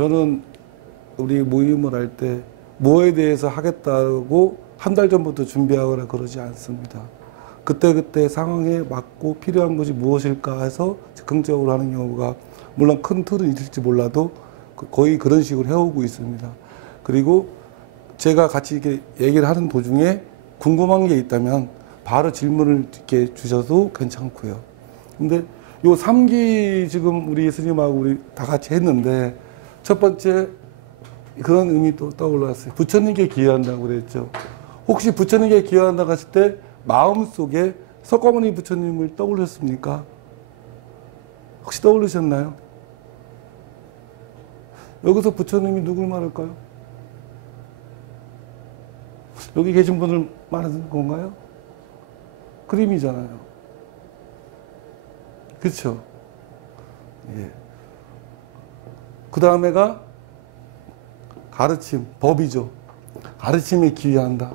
저는 우리 모임을 할 때 뭐에 대해서 하겠다고 한 달 전부터 준비하거나 그러지 않습니다. 그때그때 상황에 맞고 필요한 것이 무엇일까 해서 즉흥적으로 하는 경우가 물론 큰 틀은 있을지 몰라도 거의 그런 식으로 해오고 있습니다. 그리고 제가 같이 이렇게 얘기를 하는 도중에 궁금한 게 있다면 바로 질문을 이렇게 주셔도 괜찮고요. 근데 요 3기 지금 우리 스님하고 우리 다 같이 했는데 첫 번째 그런 의미 또 떠올랐어요. 부처님께 기여한다고 그랬죠. 혹시 부처님께 기여한다고 했을 때 마음속에 석가모니 부처님을 떠올렸습니까? 혹시 떠올리셨나요? 여기서 부처님이 누굴 말할까요? 여기 계신 분을 말하는 건가요? 그림이잖아요. 그렇죠? 예. 그 다음에가 가르침, 법이죠. 가르침에 기여한다.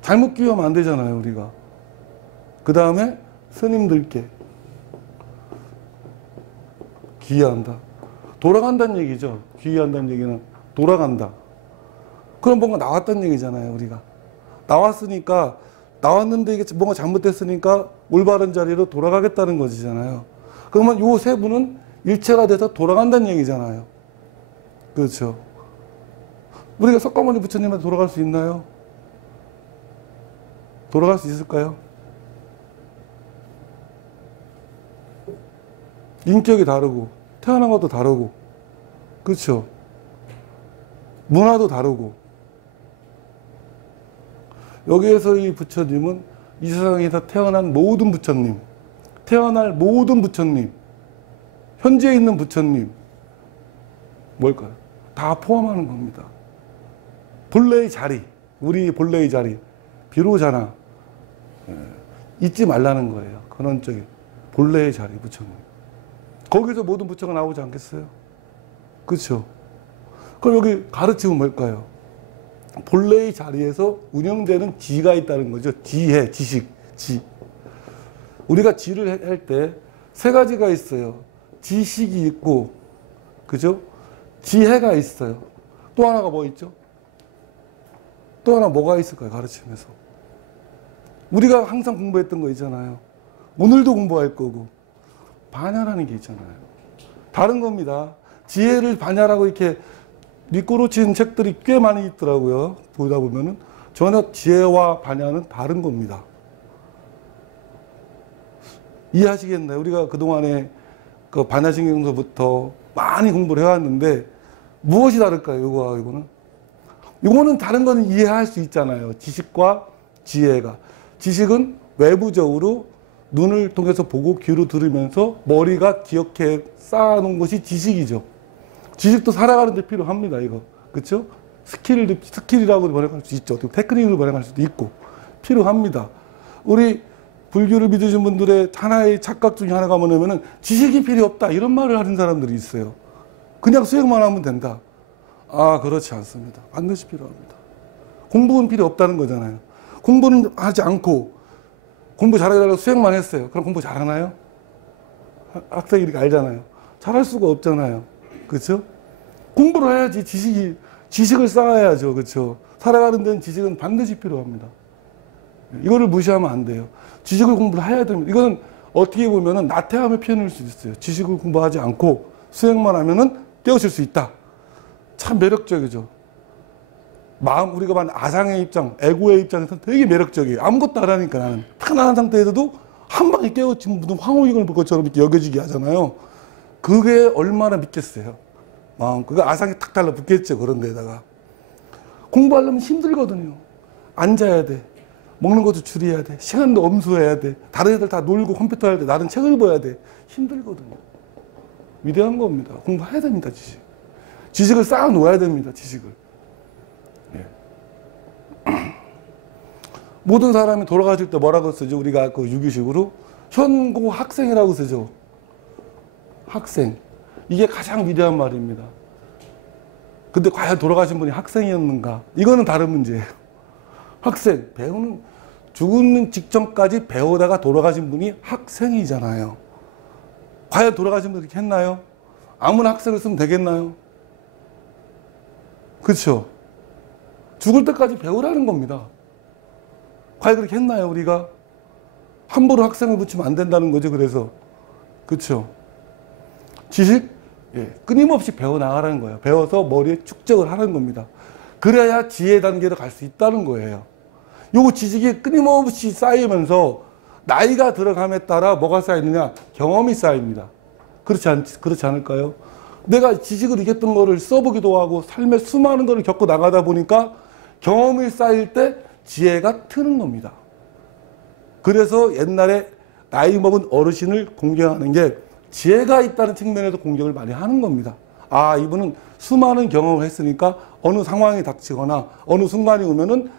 잘못 기여하면 안 되잖아요, 우리가. 그 다음에 스님들께 기여한다. 돌아간다는 얘기죠. 기여한다는 얘기는 돌아간다. 그럼 뭔가 나왔다는 얘기잖아요, 우리가. 나왔으니까, 나왔는데 이게 뭔가 잘못됐으니까 올바른 자리로 돌아가겠다는 것이잖아요. 그러면 요 세 분은 일체가 돼서 돌아간다는 얘기잖아요. 그렇죠. 우리가 석가모니 부처님한테 돌아갈 수 있나요? 돌아갈 수 있을까요? 인격이 다르고, 태어난 것도 다르고, 그렇죠. 문화도 다르고. 여기에서 이 부처님은 이 세상에서 태어난 모든 부처님, 태어날 모든 부처님, 현재 있는 부처님, 뭘까요? 다 포함하는 겁니다. 본래의 자리, 우리 본래의 자리, 비로자나 잊지 말라는 거예요. 근원적인 본래의 자리, 부처님. 거기서 모든 부처가 나오지 않겠어요? 그렇죠? 그럼 여기 가르침은 뭘까요? 본래의 자리에서 운영되는 지가 있다는 거죠. 지혜, 지식, 지. 우리가 지를 할 때 세 가지가 있어요. 지식이 있고, 그죠? 지혜가 있어요. 또 하나가 뭐 있죠? 또 하나 뭐가 있을까요? 가르침에서. 우리가 항상 공부했던 거 있잖아요. 오늘도 공부할 거고. 반야라는 게 있잖아요. 다른 겁니다. 지혜를 반야라고 이렇게 밑꼬르친 책들이 꽤 많이 있더라고요. 보다 보면은 전혀 지혜와 반야는 다른 겁니다. 이해하시겠나요? 우리가 그동안에 그 반야신경서부터 많이 공부를 해왔는데 무엇이 다를까요? 이거와 이거는? 이거는 다른 거는 이해할 수 있잖아요. 지식과 지혜가. 지식은 외부적으로 눈을 통해서 보고 귀로 들으면서 머리가 기억해 쌓아놓은 것이 지식이죠. 지식도 살아가는 데 필요합니다, 이거. 그쵸? 스킬이라고 번역할 수 있죠. 테크닉으로 번역할 수도 있고. 필요합니다. 우리 불교를 믿으신 분들의 하나의 착각 중에 하나가 뭐냐면은 지식이 필요 없다. 이런 말을 하는 사람들이 있어요. 그냥 수행만 하면 된다. 아, 그렇지 않습니다. 반드시 필요합니다. 공부는 필요 없다는 거잖아요. 공부는 하지 않고 공부 잘해달라고 수행만 했어요. 그럼 공부 잘하나요? 학생이 이렇게 알잖아요. 잘할 수가 없잖아요. 그렇죠? 공부를 해야지 지식을 쌓아야죠. 그렇죠? 살아가는 데는 지식은 반드시 필요합니다. 이거를 무시하면 안 돼요. 지식을 공부를 해야 됩니다. 이거는 어떻게 보면은 나태함을 표현할 수 있어요. 지식을 공부하지 않고 수행만 하면은 깨우칠 수 있다. 참 매력적이죠. 마음, 우리가 만 아상의 입장, 에고의 입장에서는 되게 매력적이에요. 아무것도 안 하니까 나는. 편안한 상태에서도 한 방에 깨우친 무슨 황홀익을 볼 것처럼 이렇게 여겨지게 하잖아요. 그게 얼마나 믿겠어요. 마음, 그거 아상이 탁 달라붙겠죠. 그런 데다가. 공부하려면 힘들거든요. 앉아야 돼. 먹는 것도 줄여야 돼. 시간도 엄수해야 돼. 다른 애들 다 놀고 컴퓨터 할 때 나는 책을 봐야 돼. 힘들거든요. 위대한 겁니다. 공부해야 됩니다, 지식. 지식을 쌓아 놓아야 됩니다, 지식을. 예. 모든 사람이 돌아가실 때 뭐라고 쓰죠? 우리가 그 유기식으로 현고 학생이라고 쓰죠. 학생. 이게 가장 위대한 말입니다. 근데 과연 돌아가신 분이 학생이었는가? 이거는 다른 문제예요. 학생, 배우는 죽는 직전까지 배우다가 돌아가신 분이 학생이잖아요. 과연 돌아가신 분이 그렇게 했나요? 아무나 학생을 쓰면 되겠나요? 그렇죠? 죽을 때까지 배우라는 겁니다. 과연 그렇게 했나요, 우리가? 함부로 학생을 붙이면 안 된다는 거죠, 그래서. 그렇죠? 지식, 끊임없이 배워나가라는 거예요. 배워서 머리에 축적을 하는 겁니다. 그래야 지혜 단계로 갈 수 있다는 거예요. 요거 지식이 끊임없이 쌓이면서 나이가 들어감에 따라 뭐가 쌓이느냐? 경험이 쌓입니다. 그렇지 않을까요? 내가 지식을 이겼던 거를 써보기도 하고 삶의 수많은 거를 겪고 나가다 보니까 경험이 쌓일 때 지혜가 트는 겁니다. 그래서 옛날에 나이 먹은 어르신을 공경하는 게 지혜가 있다는 측면에서 공격을 많이 하는 겁니다. 아, 이분은 수많은 경험을 했으니까 어느 상황이 닥치거나 어느 순간이 오면은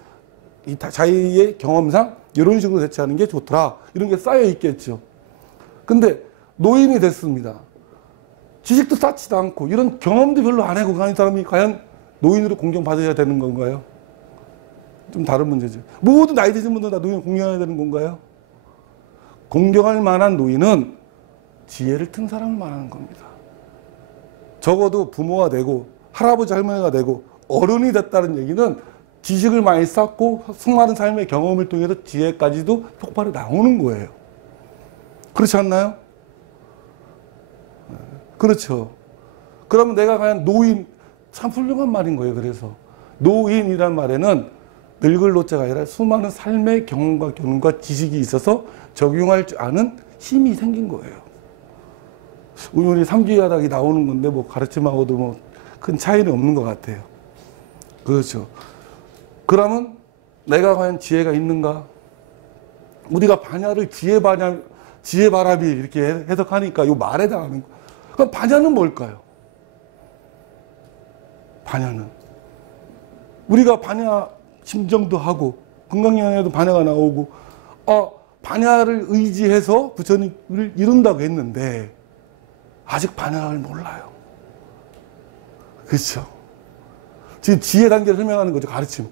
이 자기의 경험상 이런 식으로 대처하는 게 좋더라. 이런 게 쌓여 있겠죠. 근데 노인이 됐습니다. 지식도 쌓지도 않고 이런 경험도 별로 안 하고 가는 사람이 과연 노인으로 공경받아야 되는 건가요? 좀 다른 문제죠. 모두 나이 드신 분들 다 노인 공경해야 되는 건가요? 공경할 만한 노인은 지혜를 튼 사람을 말하는 겁니다. 적어도 부모가 되고 할아버지 할머니가 되고 어른이 됐다는 얘기는 지식을 많이 쌓고 수많은 삶의 경험을 통해서 지혜까지도 폭발해 나오는 거예요. 그렇지 않나요? 그렇죠. 그러면 내가 과연 노인, 참 훌륭한 말인 거예요. 그래서 노인이란 말에는 늙을 노자가 아니라 수많은 삶의 경험과 교훈과 지식이 있어서 적용할 줄 아는 힘이 생긴 거예요. 우리 삼기가닥이 나오는 건데 뭐 가르침하고도 뭐 큰 차이는 없는 것 같아요. 그렇죠. 그러면 내가 과연 지혜가 있는가? 우리가 반야를 지혜바람이 이렇게 해석하니까 이 말에 당하는 거. 그럼 반야는 뭘까요? 반야는 우리가 반야 심정도 하고 건강영양에도 반야가 나오고 반야를 의지해서 부처님을 이룬다고 했는데 아직 반야를 몰라요. 그렇죠? 지금 지혜 단계를 설명하는 거죠. 가르침.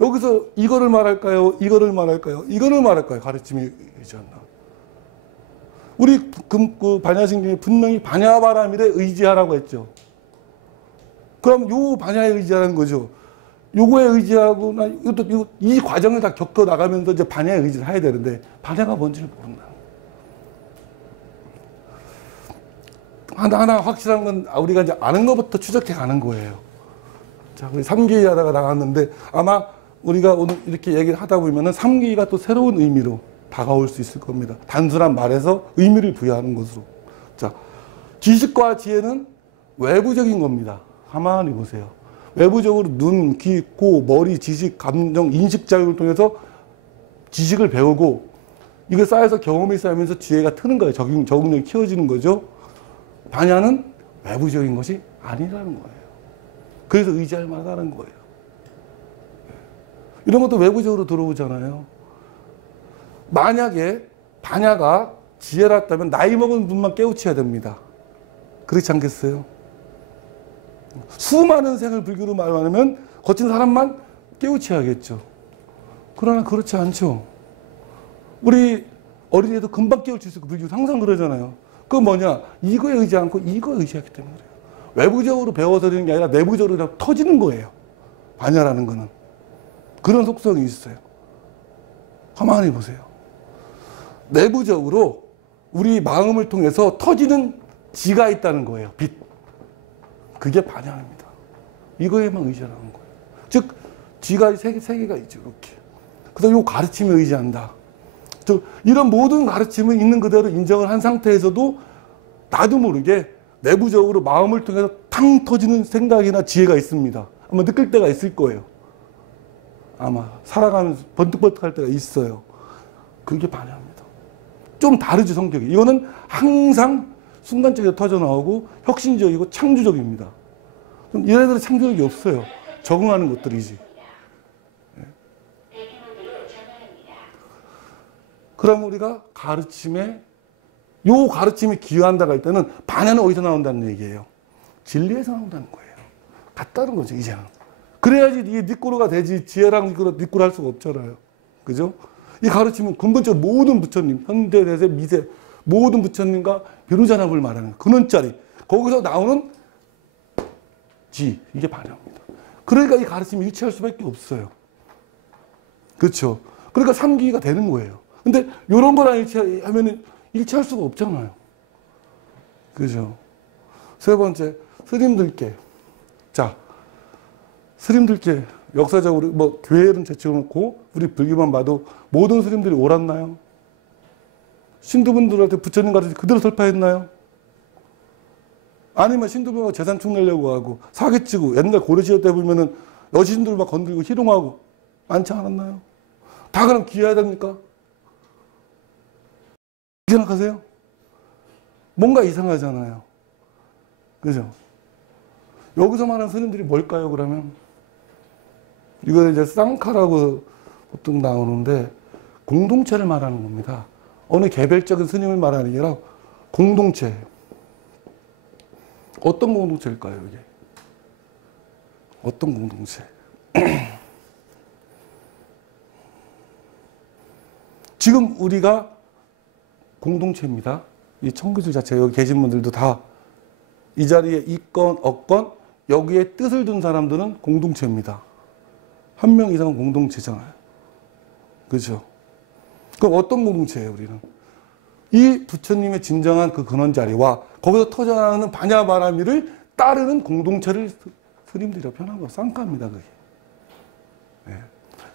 여기서 이거를 말할까요? 이거를 말할까요? 이거를 말할까요? 가르침이 의지한다. 우리 그 반야신경에 분명히 반야바라밀에 의지하라고 했죠. 그럼 요 반야에 의지하라는 거죠. 요거에 의지하고 이 과정을 다 겪어 나가면서 이제 반야에 의지를 해야 되는데 반야가 뭔지를 모른다. 하나 확실한 건 우리가 이제 아는 것부터 추적해 가는 거예요. 자, 우리 3기 하다가 나왔는데 아마 우리가 오늘 이렇게 얘기를 하다 보면은 3기가 또 새로운 의미로 다가올 수 있을 겁니다. 단순한 말에서 의미를 부여하는 것으로. 자, 지식과 지혜는 외부적인 겁니다. 가만히 보세요. 외부적으로 눈, 귀, 코, 머리, 지식, 감정, 인식 작용을 통해서 지식을 배우고 이거 쌓여서 경험이 쌓이면서 지혜가 트는 거예요. 적응력이 키워지는 거죠. 반야는 외부적인 것이 아니라는 거예요. 그래서 의지할 만하다는 거예요. 이런 것도 외부적으로 들어오잖아요. 만약에 반야가 지혜랐다면 나이 먹은 분만 깨우쳐야 됩니다. 그렇지 않겠어요? 수많은 생을 불교로 말하면 거친 사람만 깨우쳐야겠죠. 그러나 그렇지 않죠. 우리 어린이도 금방 깨우칠 수 있고 불교도 항상 그러잖아요. 그건 뭐냐? 이거에 의지 않고 이거에 의지하기 때문에 그래요. 외부적으로 배워서 되는 게 아니라 내부적으로 그냥 터지는 거예요. 반야라는 거는. 그런 속성이 있어요. 가만히 보세요. 내부적으로 우리 마음을 통해서 터지는 지가 있다는 거예요. 빛. 그게 반야입니다. 이거에만 의지하는 거예요. 즉 지가 세 개가 있죠. 이렇게. 그래서 이 가르침에 의지한다. 즉 이런 모든 가르침을 있는 그대로 인정을 한 상태에서도 나도 모르게 내부적으로 마음을 통해서 탕 터지는 생각이나 지혜가 있습니다. 아마 느낄 때가 있을 거예요. 아마 살아가면서 번뜩번뜩할 때가 있어요. 그게 반야입니다. 좀 다르죠, 성격이. 이거는 항상 순간적으로 터져나오고 혁신적이고 창조적입니다. 얘네들은 창조력이 없어요. 적응하는 것들이지. 그럼 우리가 가르침에 요 가르침이 기여한다고 할 때는 반야는 어디서 나온다는 얘기예요? 진리에서 나온다는 거예요. 같다는 거죠, 이제는. 그래야지 이게 니꼬르가 되지 지혜랑 니꼬르 할 수가 없잖아요. 그죠? 이 가르침은 근본적으로 모든 부처님, 현대, 대세, 미세 모든 부처님과 비로자납을 말하는 근원짜리 거기서 나오는 지, 이게 반야입니다. 그러니까 이 가르침이 일치할 수밖에 없어요. 그렇죠. 그러니까 3기가 되는 거예요. 근데 이런 거랑 일치하면 일치할 수가 없잖아요. 그죠? 세 번째, 스님들께. 자, 스님들께 역사적으로 뭐 교회는 제쳐놓고 우리 불교만 봐도 모든 스님들이 옳았나요? 신도분들한테 부처님 가르침 그대로 설파했나요? 아니면 신도분하고 재산축 내려고 하고 사기치고 옛날 고려시대 때 보면은 여신들 막 건들고 희롱하고 많지 않았나요? 다 그럼 귀해야 됩니까? 생각하세요? 뭔가 이상하잖아요. 그죠? 여기서 말하는 스님들이 뭘까요, 그러면? 이거는 이제 쌍카라고 보통 나오는데, 공동체를 말하는 겁니다. 어느 개별적인 스님을 말하는 게 아니라 공동체. 어떤 공동체일까요, 이게? 어떤 공동체? 지금 우리가 공동체입니다. 이 청교도 자체 여기 계신 분들도 다 이 자리에 있건 없건 여기에 뜻을 둔 사람들은 공동체입니다. 한 명 이상은 공동체잖아요. 그렇죠? 그럼 어떤 공동체예요, 우리는? 이 부처님의 진정한 그 근원 자리와 거기서 터져나오는 반야바라미를 따르는 공동체를 스님들이라고 표현한 거 쌍카입니다, 그게. 네.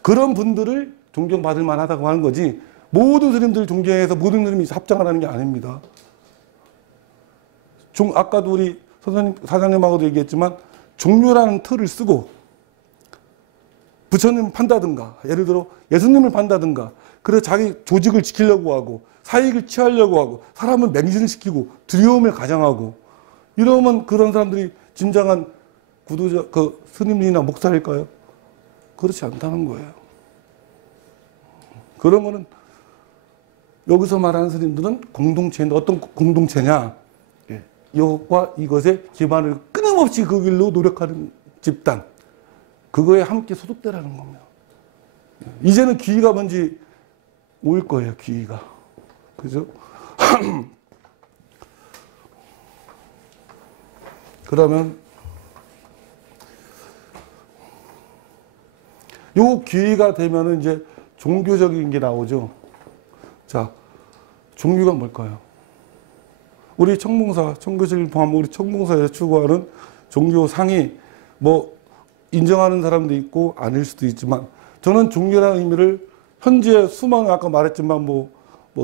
그런 분들을 존경받을 만하다고 하는 거지, 모든 스님들 존경해서 모든 스님이 합장하라는 게 아닙니다. 아까도 우리 사장님하고도 얘기했지만, 종교라는 틀을 쓰고, 부처님을 판다든가, 예를 들어 예수님을 판다든가, 그래서 자기 조직을 지키려고 하고, 사익을 취하려고 하고, 사람을 맹신시키고, 두려움을 가장하고, 이러면 그런 사람들이 진정한 구도자, 스님이나 목사일까요? 그렇지 않다는 거예요. 그런 거는, 여기서 말하는 스님들은 공동체인데, 어떤 공동체냐? 이것과 이것의 기반을 끊임없이 그 길로 노력하는 집단, 그거에 함께 소속되라는 겁니다. 이제는 귀의가 뭔지 올 거예요, 귀의가. 그죠? 그러면 요 귀의가 되면은 이제 종교적인 게 나오죠. 자, 종교가 뭘까요? 우리 청봉사, 청교실 포함 우리 청봉사에서 추구하는 종교상이 뭐 인정하는 사람도 있고 아닐 수도 있지만, 저는 종교라는 의미를 현재 수많은, 아까 말했지만 뭐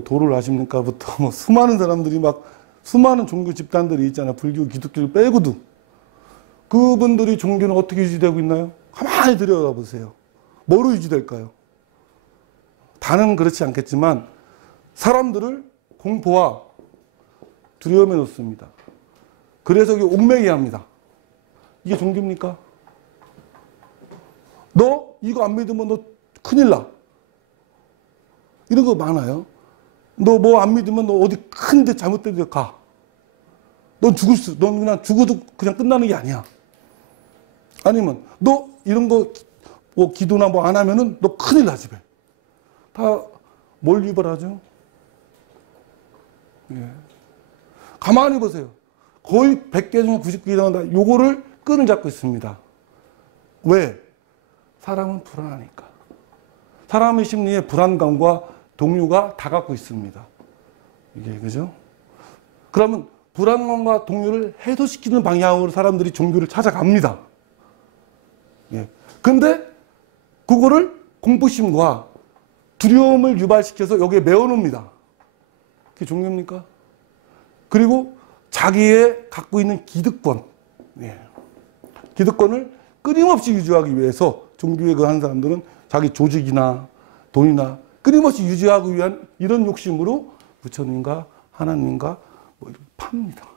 도를 아십니까?부터 뭐 수많은 사람들이 막 수많은 종교 집단들이 있잖아요. 불교, 기독교를 빼고도. 그분들이 종교는 어떻게 유지되고 있나요? 가만히 들여다보세요. 뭐로 유지될까요? 다는 그렇지 않겠지만 사람들을 공포와 두려움에 놓습니다. 그래서 이게 옥매게 합니다. 이게 종교입니까? 너 이거 안 믿으면 너 큰일 나. 이런 거 많아요. 너 뭐 안 믿으면 너 어디 큰데 잘못된 데 가. 넌 그냥 죽어도 그냥 끝나는 게 아니야. 아니면 너 이런 거 뭐 기도나 뭐 안 하면은 너 큰일 나, 집에. 다 뭘 유발하죠? 예. 가만히 보세요. 거의 100개 중에 99개가 다 요거를 끈을 잡고 있습니다. 왜? 사람은 불안하니까. 사람의 심리에 불안감과 동요가 다 갖고 있습니다. 이게, 그죠? 그러면 불안감과 동요를 해소시키는 방향으로 사람들이 종교를 찾아갑니다. 예. 근데 그거를 공포심과 두려움을 유발시켜서 여기에 메워놓습니다. 그게 종교입니까? 그리고 자기의 갖고 있는 기득권, 예. 기득권을 끊임없이 유지하기 위해서 종교에 한 사람들은 자기 조직이나 돈이나 끊임없이 유지하기 위한 이런 욕심으로 부처님과 하나님과 뭐 이렇게 팝니다.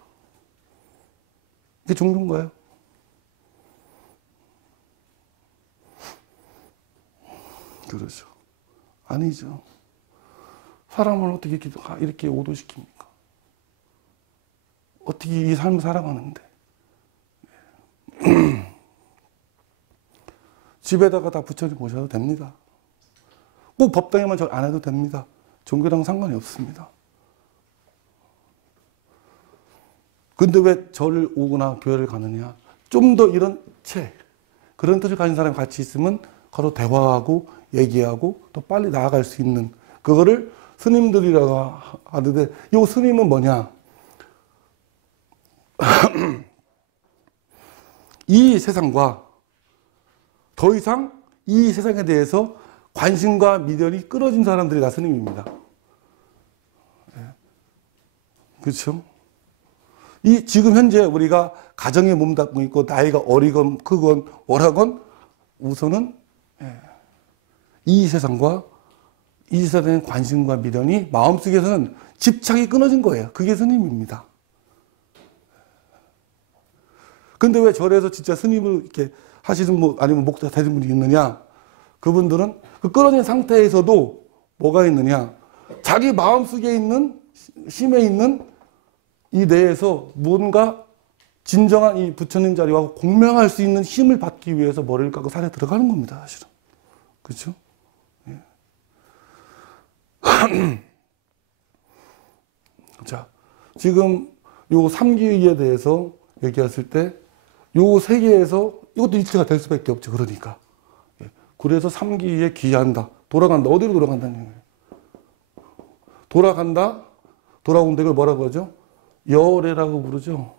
이게 종교인가요? 그렇죠. 아니죠. 사람을 어떻게 이렇게 오도시킵니까? 어떻게 이 삶을 살아가는데. 집에다가 다 부처님 모셔도 됩니다. 꼭 법당에만 절 안 해도 됩니다. 종교랑 상관이 없습니다. 근데 왜 절을 오거나 교회를 가느냐? 좀 더 이런 그런 뜻을 가진 사람이 같이 있으면 서로 대화하고 얘기하고 또 빨리 나아갈 수 있는 그거를 스님들이라고 하는데 이 스님은 뭐냐? 이 세상과 더 이상 이 세상에 대해서 관심과 미련이 끊어진 사람들이 다 스님입니다. 그렇죠? 이 지금 현재 우리가 가정에 몸담고 있고 나이가 어리건 크건 뭐라건 우선은 이 세상과 이 세상에 대한 관심과 미련이 마음속에서는 집착이 끊어진 거예요. 그게 스님입니다. 근데 왜 절에서 진짜 스님을 이렇게 하시는 분 아니면 목사 되는 분이 있느냐? 그분들은 그 끊어진 상태에서도 뭐가 있느냐? 자기 마음속에 있는 심에 있는 이 내에서 뭔가 진정한 이 부처님 자리와 공명할 수 있는 힘을 받기 위해서 머리를 깎고 산에 들어가는 겁니다, 사실은. 그렇죠? 예. 자, 지금 요 3기에 대해서 얘기했을 때 요 세계에서 이것도 일체가 될 수밖에 없죠. 그러니까. 예. 그래서 3기에 기한다. 돌아간다. 어디로 돌아간다는 얘기예요? 돌아간다. 돌아온 데를 뭐라고 하죠? 열애라고 부르죠.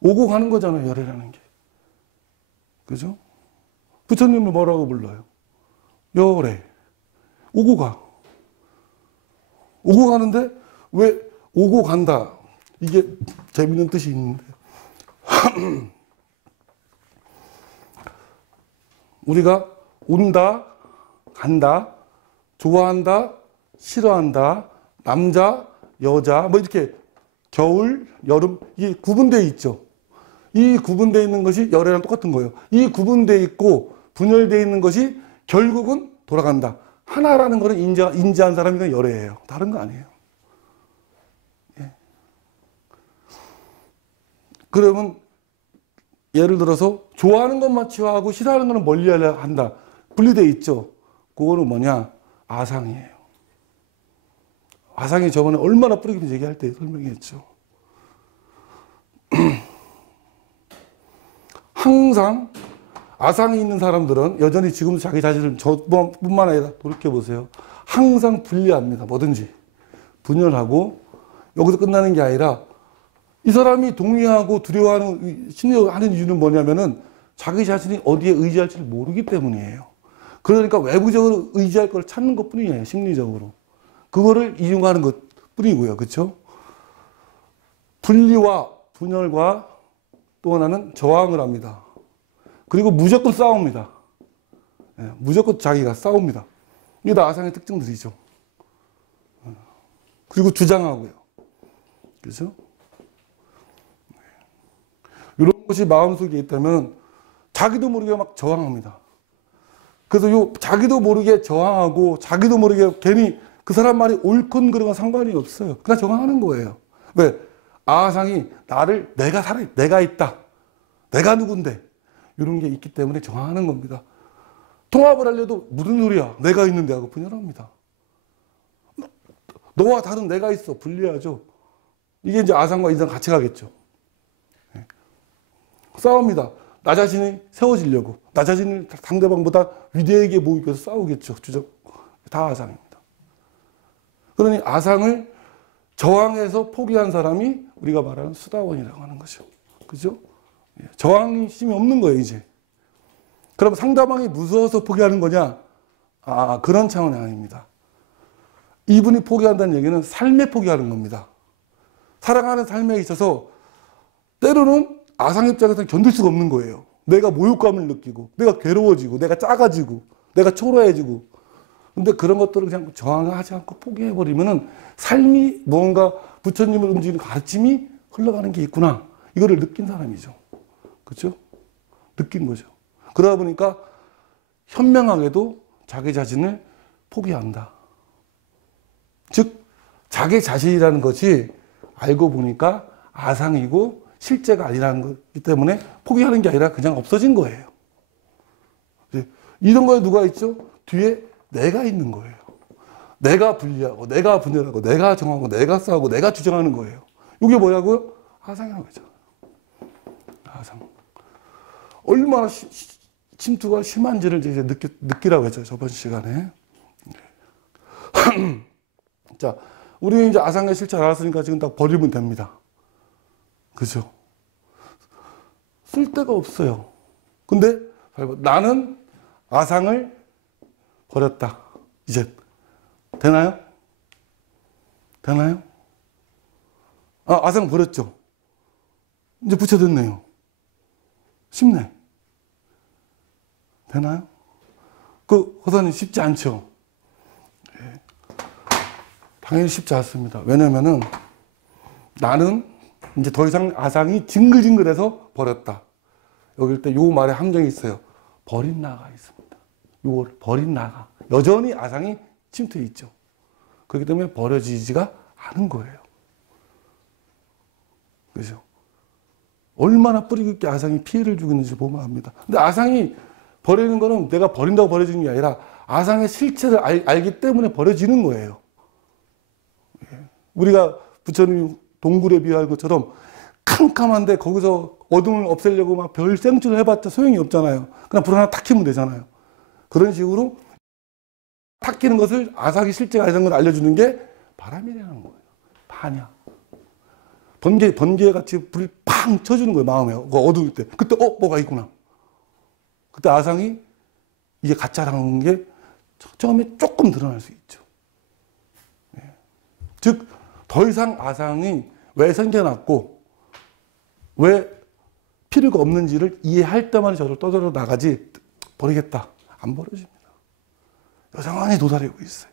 오고 가는 거잖아요, 열애라는 게. 그죠? 부처님을 뭐라고 불러요? 열애. 오고 가. 오고 가는데 왜 오고 간다. 이게 재밌는 뜻이 있는데. 우리가 온다, 간다, 좋아한다, 싫어한다, 남자, 여자, 뭐 이렇게 겨울, 여름, 이게 구분되어 있죠. 이 구분되어 있는 것이 열애랑 똑같은 거예요. 이 구분되어 있고 분열되어 있는 것이 결국은 돌아간다. 하나라는 것은 인지한 사람이 열애예요. 다른 거 아니에요. 예. 그러면 예를 들어서 좋아하는 것만 치유하고 싫어하는 것은 멀리하려 한다. 분리되어 있죠. 그거는 뭐냐? 아상이에요. 아상이 저번에 얼마나 뿌리 깊이 얘기할 때 설명했죠. 항상 아상이 있는 사람들은 여전히 지금 자기 자신을 저뿐만 아니라 돌이켜보세요. 항상 분리합니다. 뭐든지. 분열하고 여기서 끝나는 게 아니라 이 사람이 동의하고 두려워하는, 신뢰하는 이유는 뭐냐면은 자기 자신이 어디에 의지할지를 모르기 때문이에요. 그러니까 외부적으로 의지할 걸 찾는 것 뿐이에요. 심리적으로. 그거를 이용하는 것 뿐이고요. 그렇죠? 분리와 분열과 또 하나는 저항을 합니다. 그리고 무조건 싸웁니다. 예, 무조건 자기가 싸웁니다. 이게 다 아상의 특징들이죠. 그리고 주장하고요. 그렇죠? 이런 것이 마음속에 있다면 자기도 모르게 막 저항합니다. 그래서 요 자기도 모르게 저항하고 자기도 모르게 괜히 그 사람 말이 옳건 그런 건 상관이 없어요. 그냥 저항하는 거예요. 왜? 아상이 나를 내가 살아, 내가 있다. 내가 누군데. 이런 게 있기 때문에 저항하는 겁니다. 통합을 하려도 무슨 소리야. 내가 있는데 하고 분열합니다. 너와 다른 내가 있어. 분리하죠. 이게 이제 아상과 인상 같이 가겠죠. 싸웁니다. 나 자신이 세워지려고. 나 자신을 상대방보다 위대하게 보이기 위해서 싸우겠죠. 주적. 다 아상입니다. 그러니 아상을 저항해서 포기한 사람이 우리가 말하는 수다원이라고 하는 거죠. 그죠? 저항심이 없는 거예요, 이제. 그럼 상대방이 무서워서 포기하는 거냐? 아, 그런 차원이 아닙니다. 이분이 포기한다는 얘기는 삶에 포기하는 겁니다. 살아가는 삶에 있어서 때로는 아상 입장에서는 견딜 수가 없는 거예요. 내가 모욕감을 느끼고, 내가 괴로워지고, 내가 작아지고, 내가 초라해지고. 근데 그런 것들을 그냥 저항하지 않고 포기해버리면은 삶이 뭔가 부처님을 움직이는 가르침이 흘러가는 게 있구나. 이거를 느낀 사람이죠. 그렇죠? 느낀 거죠. 그러다 보니까 현명하게도 자기 자신을 포기한다. 즉, 자기 자신이라는 것이 알고 보니까 아상이고 실제가 아니라는 거기 때문에 포기하는 게 아니라 그냥 없어진 거예요. 이런 거에 누가 있죠? 뒤에 내가 있는 거예요. 내가 분리하고, 내가 분열하고, 내가 정하고, 내가 싸우고, 내가 주장하는 거예요. 이게 뭐냐고요? 아상이라고 하죠. 아상. 얼마나 침투가 심한지를 이제 느끼라고 했죠. 저번 시간에. 자, 우리 이제 아상의 실체 알았으니까 지금 딱 버리면 됩니다. 그죠? 쓸 데가 없어요. 근데 나는 아상을 버렸다. 이제 되나요? 되나요? 아, 아상 버렸죠? 이제 부처됐네요. 쉽네. 되나요? 그 허사님 쉽지 않죠? 예. 당연히 쉽지 않습니다. 왜냐면은 나는 이제 더 이상 아상이 징글징글해서 버렸다. 여기 때 요 말에 함정이 있어요. 버린 나가 있습니다. 요걸 버린 나가. 여전히 아상이 침투해 있죠. 그렇기 때문에 버려지지가 않은 거예요. 그죠? 얼마나 뿌리 깊게 아상이 피해를 주고 있는지 보면 압니다. 근데 아상이 버리는 거는 내가 버린다고 버려지는 게 아니라 아상의 실체를 알기 때문에 버려지는 거예요. 우리가 부처님이 동굴에 비유할 것처럼 캄캄한데 거기서 어둠을 없애려고 막 별 생출을 해봤자 소용이 없잖아요. 그냥 불 하나 탁 켜면 되잖아요. 그런 식으로 탁 켜는 것을 아상이 실제가 이런 걸 알려주는 게 바람이라는 거예요. 파냐. 번개 같이 불이 팡 쳐주는 거예요. 마음에. 어두울 때. 그때 뭐가 있구나. 그때 아상이 이게 가짜라는 게 처음에 조금 드러날 수 있죠. 즉 더 이상 아상이 왜 생겨났고 왜 필요가 없는지를 이해할 때만 저를 떠들어 나가지 버리겠다. 안 버려집니다. 여전히 도사리고 있어요.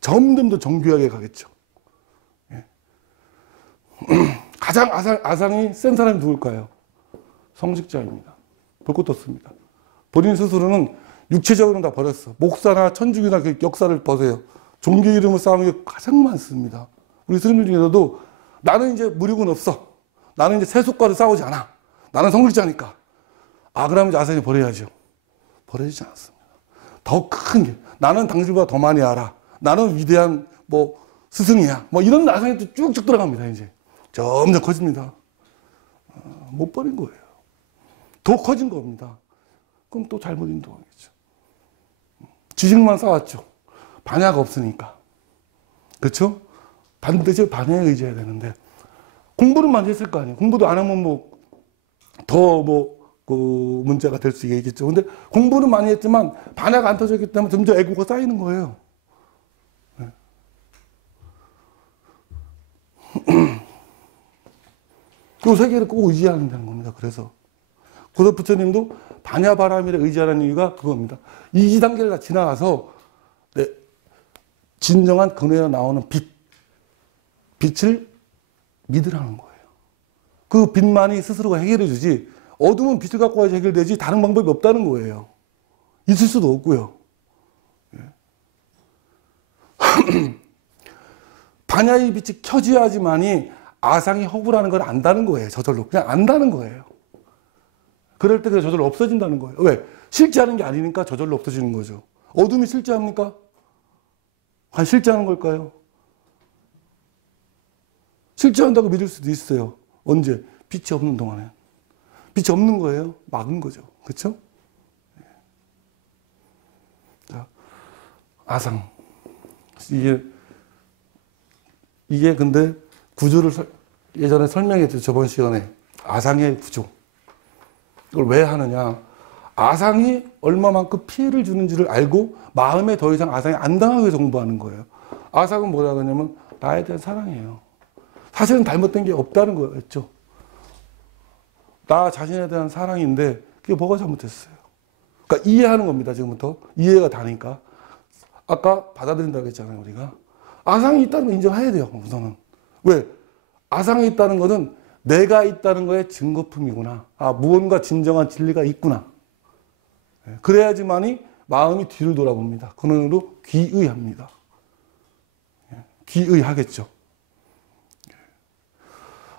점점 더 정교하게 가겠죠. 가장 아상이 센 사람이 누굴까요? 성직자입니다. 볼 것도 없습니다. 본인 스스로는 육체적으로는 다 버렸어. 목사나 천주교나 그 역사를 보세요. 종교 이름을 쌓은 게 가장 많습니다. 우리 스님들 중에서도 나는 이제 무력은 없어. 나는 이제 세속과도 싸우지 않아. 나는 성직자니까. 그러면 이제 아상이 버려야죠. 버려지지 않습니다. 더 큰 게 나는 당신보다 더 많이 알아. 나는 위대한 스승이야. 이런 아상이 또 쭉쭉 들어갑니다. 이제 점점 커집니다. 못 버린 거예요. 더 커진 겁니다. 그럼 또 잘못 인도하겠죠. 지식만 쌓았죠. 반야가 없으니까. 그렇죠? 반드시 반야에 의지해야 되는데 공부를 많이 했을 거 아니에요. 공부도 안 하면 그 문제가 될 수 있겠죠. 근데 공부는 많이 했지만 반야가 안 터졌기 때문에 점점 애고가 쌓이는 거예요. 이 세계를 꼭 의지하는 겁니다. 그래서 부처님도 반야바람일에 의지하는 이유가 그겁니다. 이 단계를 다 지나가서 진정한 근회에 나오는 빛을 믿으라는 거예요. 그 빛만이 스스로가 해결해 주지 어둠은 빛을 갖고 와야지 해결되지 다른 방법이 없다는 거예요. 있을 수도 없고요. 반야의 빛이 켜져야지만이 아상이 허구라는 걸 안다는 거예요. 저절로. 그냥 안다는 거예요. 그럴 때 그냥 저절로 없어진다는 거예요. 왜? 실제하는 게 아니니까 저절로 없어지는 거죠. 어둠이 실제합니까? 실제하는 걸까요? 실제한다고 믿을 수도 있어요. 언제? 빛이 없는 동안에. 빛이 없는 거예요. 막은 거죠. 그렇죠? 자, 아상. 이게 근데 구조를 예전에 설명했죠. 저번 시간에. 아상의 구조. 이걸 왜 하느냐. 아상이 얼마만큼 피해를 주는지를 알고 마음에 더 이상 아상이 안 당하기 위해서 공부하는 거예요. 아상은 뭐라고 하냐면 나에 대한 사랑이에요. 사실은 잘못된 게 없다는 거였죠. 나 자신에 대한 사랑인데 그게 뭐가 잘못됐어요. 그러니까 이해하는 겁니다. 지금부터. 이해가 다니까. 아까 받아들인다고 했잖아요. 우리가. 아상이 있다는 걸 인정해야 돼요. 우선은. 왜? 아상이 있다는 것은 내가 있다는 거의 증거품이구나. 무언가 진정한 진리가 있구나. 그래야지만이 마음이 뒤를 돌아봅니다. 그놈으로 귀의합니다. 귀의하겠죠.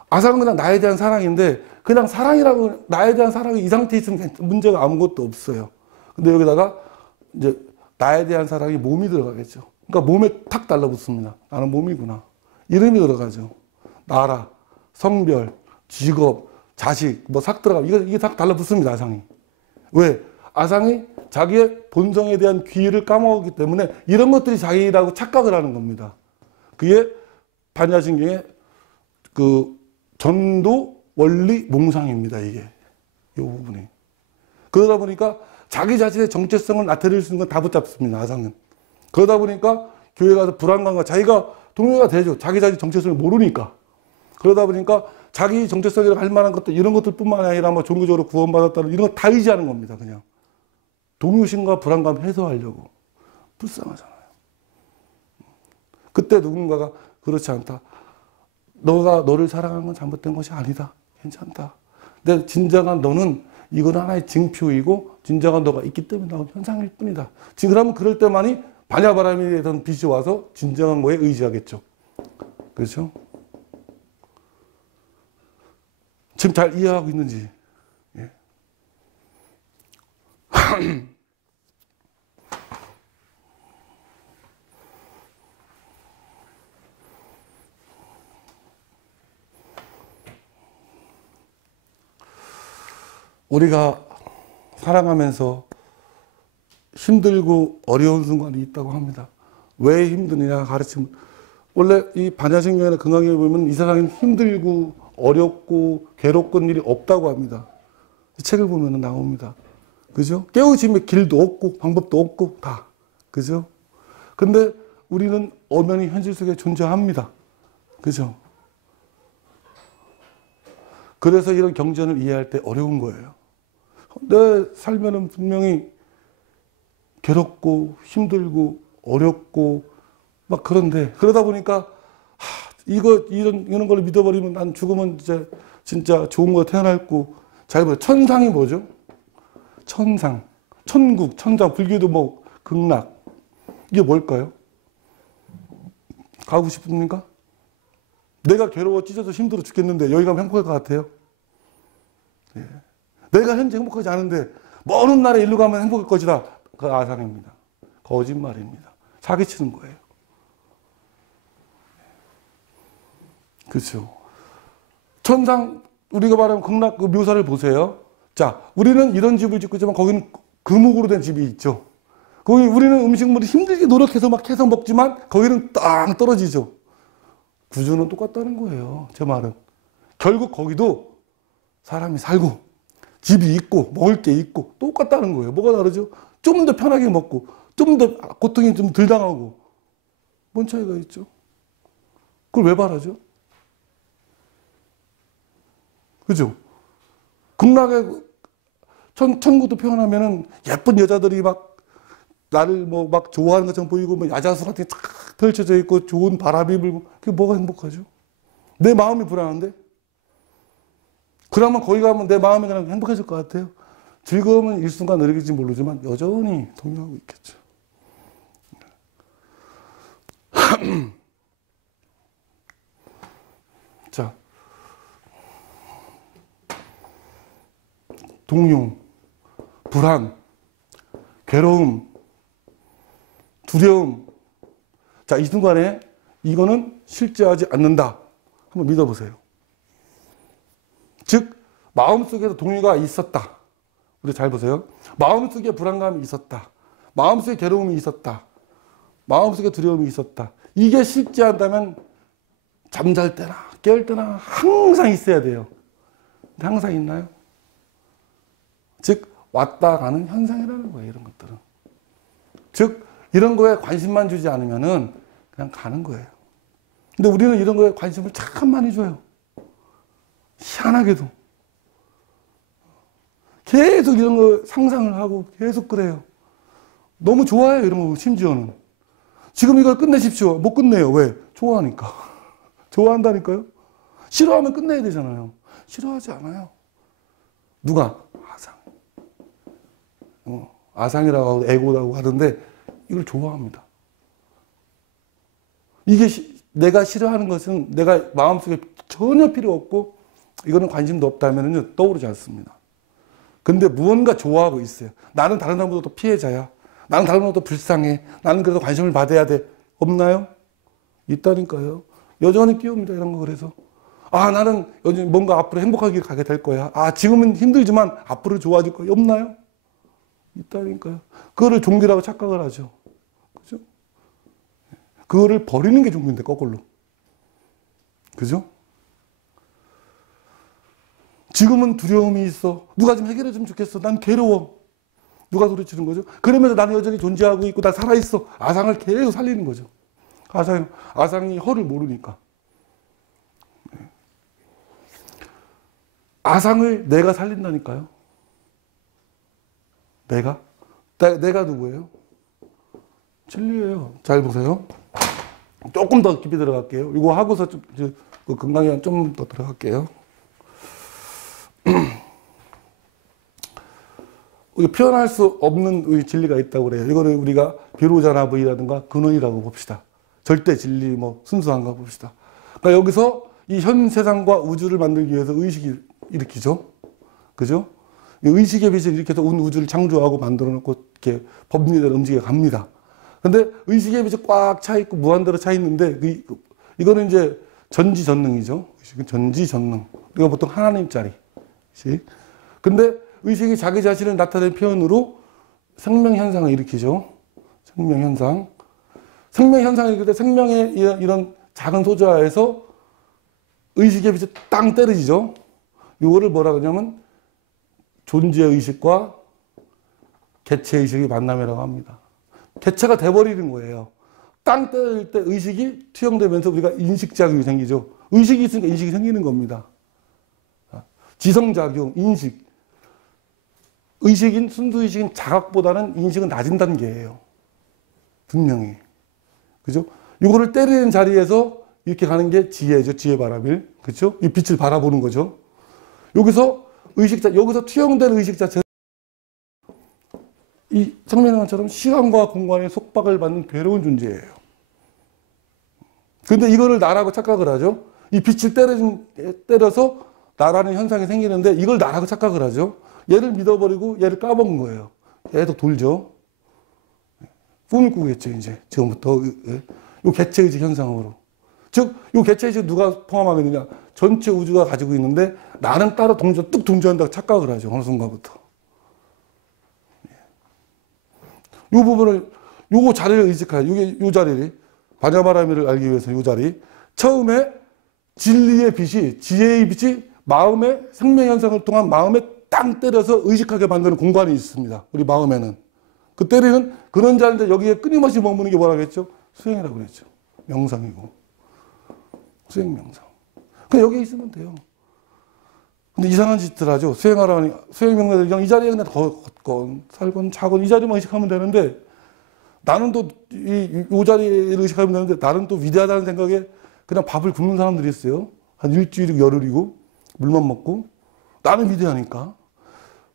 아상은 그냥 나에 대한 사랑인데 그냥 사랑이라고 나에 대한 사랑이 이 상태에 있으면 문제가 아무것도 없어요. 근데 여기다가 이제 나에 대한 사랑이 몸이 들어가겠죠. 그러니까 몸에 탁 달라붙습니다. 나는 몸이구나. 이름이 들어가죠. 나라, 성별, 직업, 자식, 삭 들어가. 이게 다 달라붙습니다. 아상이. 왜? 아상이 자기의 본성에 대한 귀의를 까먹었기 때문에 이런 것들이 자기라고 착각을 하는 겁니다. 그게 반야신경의 그 전도 원리 몽상입니다. 이게 이 부분이. 그러다 보니까 자기 자신의 정체성을 나타낼 수 있는 건 다 붙잡습니다. 아상은. 그러다 보니까 교회 가서 불안감과 자기가 동요가 되죠. 자기 자신 정체성을 모르니까. 그러다 보니까 자기 정체성이라고 할 만한 것들, 이런 것들뿐만 아니라 뭐 종교적으로 구원받았다는 이런 거 다 의지하는 겁니다. 그냥. 동요심과 불안감 해소하려고. 불쌍하잖아요. 그때 누군가가 그렇지 않다. 너가 너를 사랑하는 건 잘못된 것이 아니다. 괜찮다. 근데 진정한 너는 이건 하나의 징표이고 진정한 너가 있기 때문에 나온 현상일 뿐이다. 지금 그러면 그럴 때만이 반야바람이 되던 빛이 와서 진정한 거에 의지하겠죠. 그렇죠? 지금 잘 이해하고 있는지. 예. 우리가 살아가면서 힘들고 어려운 순간이 있다고 합니다. 왜 힘드느냐 가르치면, 원래 이 반야신경이나 금강경에 보면 이 세상에는 힘들고 어렵고 괴롭건 일이 없다고 합니다. 이 책을 보면 나옵니다. 그죠? 깨우침의 길도 없고 방법도 없고 다. 그죠? 근데 우리는 엄연히 현실 속에 존재합니다. 그죠? 그래서 이런 경전을 이해할 때 어려운 거예요. 내 삶에는 분명히 괴롭고 힘들고 어렵고 막 그런데, 그러다 보니까 이런 걸 믿어버리면 난 죽으면 진짜 좋은 거 태어날고. 잘 보세요. 천상이 뭐죠? 천상, 천국, 천장, 불교도 뭐 극락. 이게 뭘까요? 가고 싶습니까? 내가 괴로워 찢어서 힘들어 죽겠는데 여기 가면 행복할 것 같아요? 예. 내가 현재 행복하지 않은데 먼 훗날에 일로 가면 행복할 것이다. 그 아상입니다. 거짓말입니다. 사기치는 거예요. 그렇죠. 천상, 우리가 말하면 극락 그 묘사를 보세요. 자, 우리는 이런 집을 짓고 있지만 거기는 금옥으로 된 집이 있죠. 거기 우리는 음식물을 힘들게 노력해서 막 해서 먹지만 거기는 땅 떨어지죠. 구조는 똑같다는 거예요. 제 말은. 결국 거기도 사람이 살고 집이 있고 먹을 게 있고 똑같다는 거예요. 뭐가 다르죠? 좀 더 편하게 먹고 좀 더 고통이 좀 덜 당하고. 뭔 차이가 있죠? 그걸 왜 바라죠? 그죠? 극락에 천국도 표현하면은 예쁜 여자들이 막 나를 뭐 막 좋아하는 것처럼 보이고 뭐 야자수 같은 게 쫙 펼쳐져 있고 좋은 바람이 불고, 그게 뭐가 행복하죠? 내 마음이 불안한데? 그러면 거기 가면 내 마음이 그냥 행복해질 것 같아요. 즐거움은 일순간 느리겠지 모르지만 여전히 동요하고 있겠죠. 자, 동요, 불안, 괴로움, 두려움. 자, 이 순간에 이거는 실제하지 않는다. 한번 믿어보세요. 즉, 마음속에서 동요가 있었다. 우리 잘 보세요. 마음속에 불안감이 있었다. 마음속에 괴로움이 있었다. 마음속에 두려움이 있었다. 이게 실제한다면 잠잘 때나 깨울 때나 항상 있어야 돼요. 근데 항상 있나요? 즉, 왔다 가는 현상이라는 거예요, 이런 것들은. 즉, 이런 거에 관심만 주지 않으면은 그냥 가는 거예요. 근데 우리는 이런 거에 관심을 참 많이 줘요. 희한하게도. 계속 이런 거 상상을 하고 계속 그래요. 너무 좋아해요, 이런 거, 심지어는. 지금 이걸 끝내십시오. 못 끝내요. 왜? 좋아하니까. 좋아한다니까요? 싫어하면 끝내야 되잖아요. 싫어하지 않아요. 누가? 아상. 아상이라고 하고 에고라고 하던데 이걸 좋아합니다. 이게 내가 싫어하는 것은 내가 마음속에 전혀 필요 없고 이거는 관심도 없다면 떠오르지 않습니다. 근데 무언가 좋아하고 있어요. 나는 다른 사람보다 더 피해자야. 나는 다른 사람보다 더 불쌍해. 나는 그래도 관심을 받아야 돼. 없나요? 있다니까요. 여전히 끼웁니다. 이런 거 그래서. 아, 나는 요즘 뭔가 앞으로 행복하게 가게 될 거야. 아, 지금은 힘들지만 앞으로 좋아질 거야. 없나요? 있다니까요. 그거를 종교라고 착각을 하죠. 그죠? 그거를 버리는 게 종교인데, 거꾸로. 그죠? 지금은 두려움이 있어. 누가 좀 해결해 주면 좋겠어. 난 괴로워. 누가 소리치는 거죠? 그러면서 나는 여전히 존재하고 있고, 나 살아있어. 아상을 계속 살리는 거죠. 아상이 허를 모르니까. 아상을 내가 살린다니까요. 내가 누구예요? 진리예요. 잘 보세요. 조금 더 깊이 들어갈게요. 이거 하고서 그 건강에 좀 더 들어갈게요. 표현할 수 없는 진리가 있다고 그래요. 이거를 우리가 비로자나브이라든가 근원이라고 봅시다. 절대 진리, 뭐 순수한가 봅시다. 그러니까 여기서 이 현 세상과 우주를 만들기 위해서 의식이 일으키죠. 그죠? 의식의 빛을 일으켜서 온 우주를 창조하고 만들어 놓고 이렇게 법리대로 움직여 갑니다. 근데 의식의 빛이 꽉 차 있고 무한대로 차 있는데 이거는 이제 전지전능이죠. 의식은 전지전능. 이거 보통 하나님짜리. 근데 의식이 자기 자신을 나타낸 표현으로 생명현상을 일으키죠. 생명현상. 생명현상을 일으킬 때 생명의 이런 작은 소자에서 의식의 빛이 땅 때려지죠. 이거를 뭐라 그러냐면 존재의식과 개체의식의 만남이라고 합니다. 개체가 돼버리는 거예요. 땅 때릴 때 의식이 투영되면서 우리가 인식작용이 생기죠. 의식이 있으니까 인식이 생기는 겁니다. 지성작용, 인식. 의식인, 순수의식인 자각보다는 인식은 낮은 단계예요. 분명히. 그죠? 이거를 때리는 자리에서 이렇게 가는 게 지혜죠. 지혜바라밀. 그죠? 이 빛을 바라보는 거죠. 여기서 여기서 투영된 의식 자체는 이 생명처럼 시간과 공간의 속박을 받는 괴로운 존재예요. 근데 이거를 나라고 착각을 하죠. 이 빛을 때려서 나라는 현상이 생기는데 이걸 나라고 착각을 하죠. 얘를 믿어버리고 얘를 까먹은 거예요. 계속 돌죠. 꿈을 꾸겠죠, 이제. 지금부터. 이 개체의식 현상으로. 즉, 이 개체의식 누가 포함하겠느냐. 전체 우주가 가지고 있는데 나는 따로 뚝 동조한다고 착각을 하죠. 어느 순간부터. 이 부분을, 요거 자리를 의식하여, 요 자리를, 바냐바라미를 알기 위해서 요 자리. 처음에 진리의 빛이, 지혜의 빛이 마음의 생명현상을 통한 마음에 땅 때려서 의식하게 만드는 공간이 있습니다. 우리 마음에는. 그 때리는 그런 자리인데 여기에 끊임없이 머무는 게 뭐라고 했죠? 수행이라고 그랬죠. 명상이고. 수행 명상. 그냥 여기 있으면 돼요. 근데 이상한 짓들 하죠. 수행하라 하니, 수행 명상을 그냥 이 자리에 그냥 걷건, 살건, 자건 이 자리만 의식하면 되는데 나는 또 이 자리를 의식하면 되는데 나는 또 위대하다는 생각에 그냥 밥을 굶는 사람들이 있어요. 한 일주일이고 열흘이고 물만 먹고 나는 위대하니까.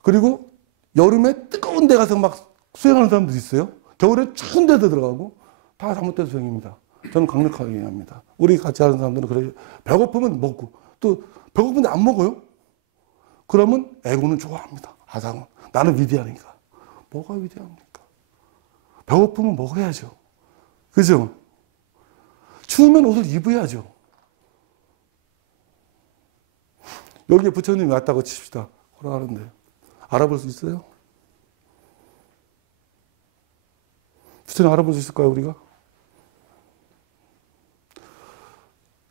그리고 여름에 뜨거운 데 가서 막 수행하는 사람들이 있어요. 겨울에 추운 데도 들어가고 다 잘못된 수행입니다. 저는 강력하게 얘기합니다. 우리 같이 하는 사람들은 그래요. 배고프면 먹고 또 배고픈데 안 먹어요? 그러면 에고는 좋아합니다. 아상은. 나는 위대하니까. 뭐가 위대합니까? 배고프면 먹어야죠. 그죠? 추우면 옷을 입어야죠. 여기에 부처님이 왔다고 칩시다. 걸어가는데. 알아볼 수 있어요? 부처님 알아볼 수 있을까요, 우리가?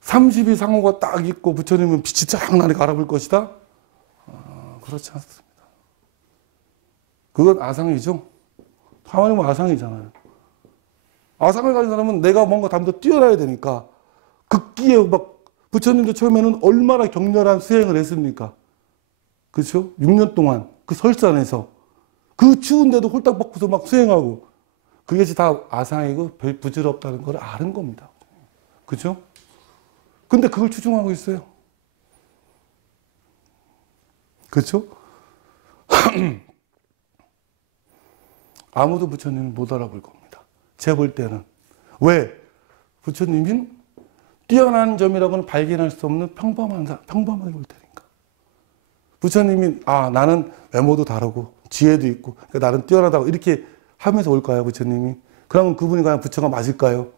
30이 상호가 딱 있고 부처님은 빛이 쫙 나니까 알아볼 것이다? 그렇지 않습니다. 그건 아상이죠. 하나님은 아상이잖아요. 아상을 가진 사람은 내가 뭔가 담도 뛰어나야 되니까 극기에 막 부처님도 처음에는 얼마나 격렬한 수행을 했습니까? 그렇죠? 6년 동안 그 설산에서 그 추운데도 홀딱 벗고서 막 수행하고 그것이 다 아상이고 별 부질없다는 걸 아는 겁니다. 그렇죠? 근데 그걸 추종하고 있어요. 그렇죠? 아무도 부처님을 못 알아볼 겁니다. 제가 볼 때는. 왜? 부처님은 뛰어난 점이라고는 발견할 수 없는 평범하게 볼 테니까. 부처님이 나는 외모도 다르고 지혜도 있고 그러니까 나는 뛰어나다고 이렇게 하면서 올까요, 부처님이? 그러면 그분이 과연 부처가 맞을까요?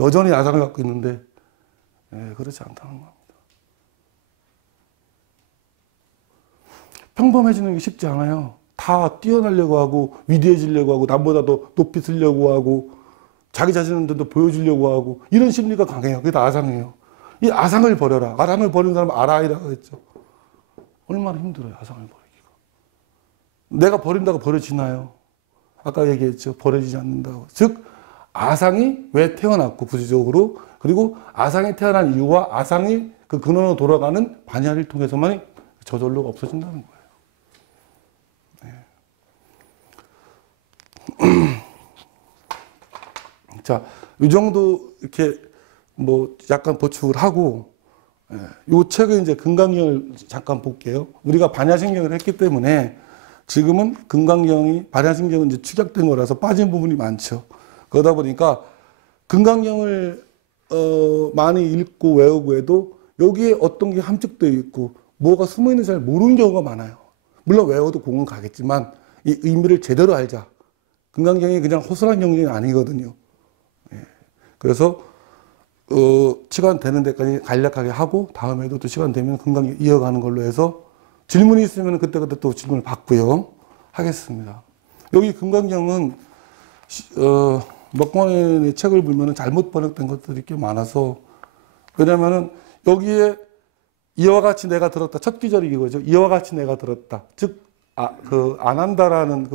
여전히 아상을 갖고 있는데 그렇지 않다는 겁니다. 평범해지는 게 쉽지 않아요. 다 뛰어나려고 하고 위대해지려고 하고 남보다 더 높이 쓰려고 하고 자기 자신을 더 보여주려고 하고 이런 심리가 강해요. 그게 다 아상이에요. 이 아상을 버려라. 아상을 버리는 사람은 아라이라고 했죠. 얼마나 힘들어요. 아상을 버리기가. 내가 버린다고 버려지나요? 아까 얘기했죠. 버려지지 않는다고. 즉 아상이 왜 태어났고 구조적으로 그리고 아상이 태어난 이유와 아상이 그 근원으로 돌아가는 반야를 통해서만 저절로 없어진다는 거예요. 네. 자, 이 정도 이렇게 뭐 약간 보충을 하고, 이 책의 이제 금강경을 잠깐 볼게요. 우리가 반야신경을 했기 때문에 지금은 금강경이 반야신경은 이제 축약된 거라서 빠진 부분이 많죠. 그러다 보니까 금강경을 많이 읽고 외우고 해도 여기에 어떤 게 함축되어 있고 뭐가 숨어 있는지 잘 모르는 경우가 많아요. 물론 외워도 공은 가겠지만 이 의미를 제대로 알자. 금강경이 그냥 허술한 경전이 아니거든요. 그래서 시간 되는 데까지 간략하게 하고 다음에도 또 시간 되면 금강경 이어가는 걸로 해서 질문이 있으면 그때그때 또 질문을 받고요. 하겠습니다. 여기 금강경은 먹건의 책을 보면 잘못 번역된 것들이 꽤 많아서 왜냐면은 여기에 이와 같이 내가 들었다. 첫 기절이 이거죠. 이와 같이 내가 들었다. 즉, 안 한다라는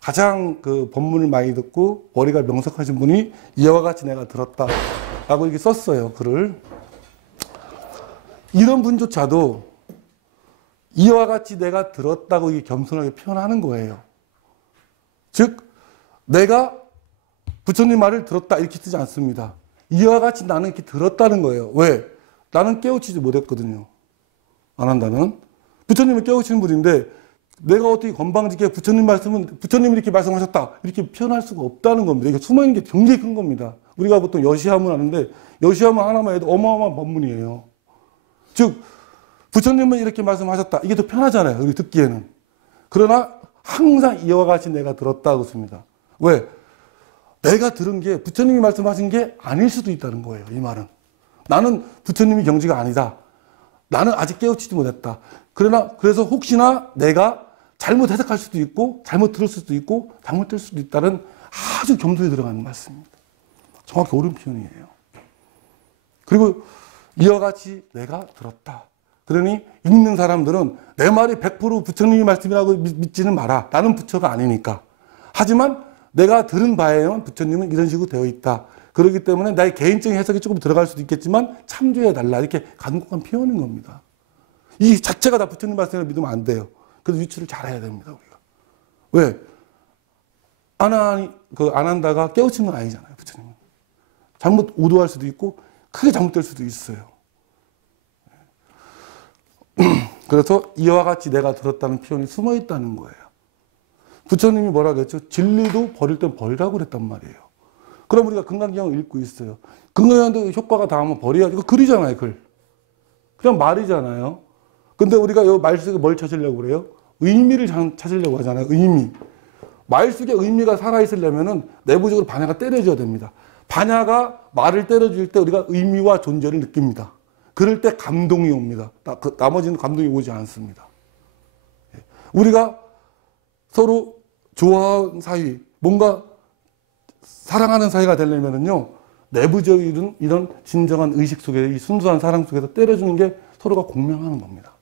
가장 법문을 많이 듣고 머리가 명석하신 분이 이와 같이 내가 들었다. 라고 이렇게 썼어요. 글을. 이런 분조차도 이와 같이 내가 들었다고 이게 겸손하게 표현하는 거예요. 즉, 내가 부처님 말을 들었다. 이렇게 쓰지 않습니다. 이와 같이 나는 이렇게 들었다는 거예요. 왜? 나는 깨우치지 못했거든요. 안 한다는. 부처님을 깨우치는 분인데 내가 어떻게 건방지게 부처님 말씀은 부처님이 이렇게 말씀하셨다. 이렇게 표현할 수가 없다는 겁니다. 이게 숨어있는 게 굉장히 큰 겁니다. 우리가 보통 여시하문 하는데 여시하문 하나만 해도 어마어마한 법문이에요. 즉 부처님은 이렇게 말씀하셨다. 이게 더 편하잖아요. 우리 듣기에는. 그러나 항상 이와 같이 내가 들었다고 씁니다. 왜? 내가 들은 게 부처님이 말씀하신 게 아닐 수도 있다는 거예요. 이 말은. 나는 부처님이 경지가 아니다. 나는 아직 깨우치지 못했다. 그래서 혹시나 내가 잘못 해석할 수도 있고 잘못 들을 수도 있고 잘못 들 수도 있다는 아주 겸손히 들어가는 말씀입니다. 정확히 옳은 표현이에요. 그리고 이와 같이 내가 들었다. 그러니 읽는 사람들은 내 말이 100% 부처님의 말씀이라고 믿지는 마라. 나는 부처가 아니니까. 하지만 내가 들은 바에는 부처님은 이런 식으로 되어 있다. 그렇기 때문에 나의 개인적인 해석이 조금 들어갈 수도 있겠지만 참조해달라. 이렇게 간곡한 표현인 겁니다. 이 자체가 다 부처님 말씀을 믿으면 안 돼요. 그래서 유추를 잘해야 됩니다. 우리가. 왜? 안 한다가 깨우치는 건 아니잖아요. 부처님은. 잘못 오도할 수도 있고 크게 잘못될 수도 있어요. 그래서 이와 같이 내가 들었다는 표현이 숨어 있다는 거예요. 부처님이 뭐라고 했죠? 진리도 버릴 땐 버리라고 그랬단 말이에요. 그럼 우리가 금강경을 읽고 있어요. 금강경도 효과가 닿으면 버려야 이거 글이잖아요. 글. 그냥 말이잖아요. 근데 우리가 이 말 속에 뭘 찾으려고 그래요? 의미를 찾으려고 하잖아요. 의미. 말 속에 의미가 살아있으려면 내부적으로 반야가 때려줘야 됩니다. 반야가 말을 때려줄 때 우리가 의미와 존재를 느낍니다. 그럴 때 감동이 옵니다. 나머지는 감동이 오지 않습니다. 우리가 서로 좋아하는 사이, 뭔가 사랑하는 사이가 되려면요, 내부적인 이런 진정한 의식 속에, 이 순수한 사랑 속에서 때려주는 게 서로가 공명하는 겁니다.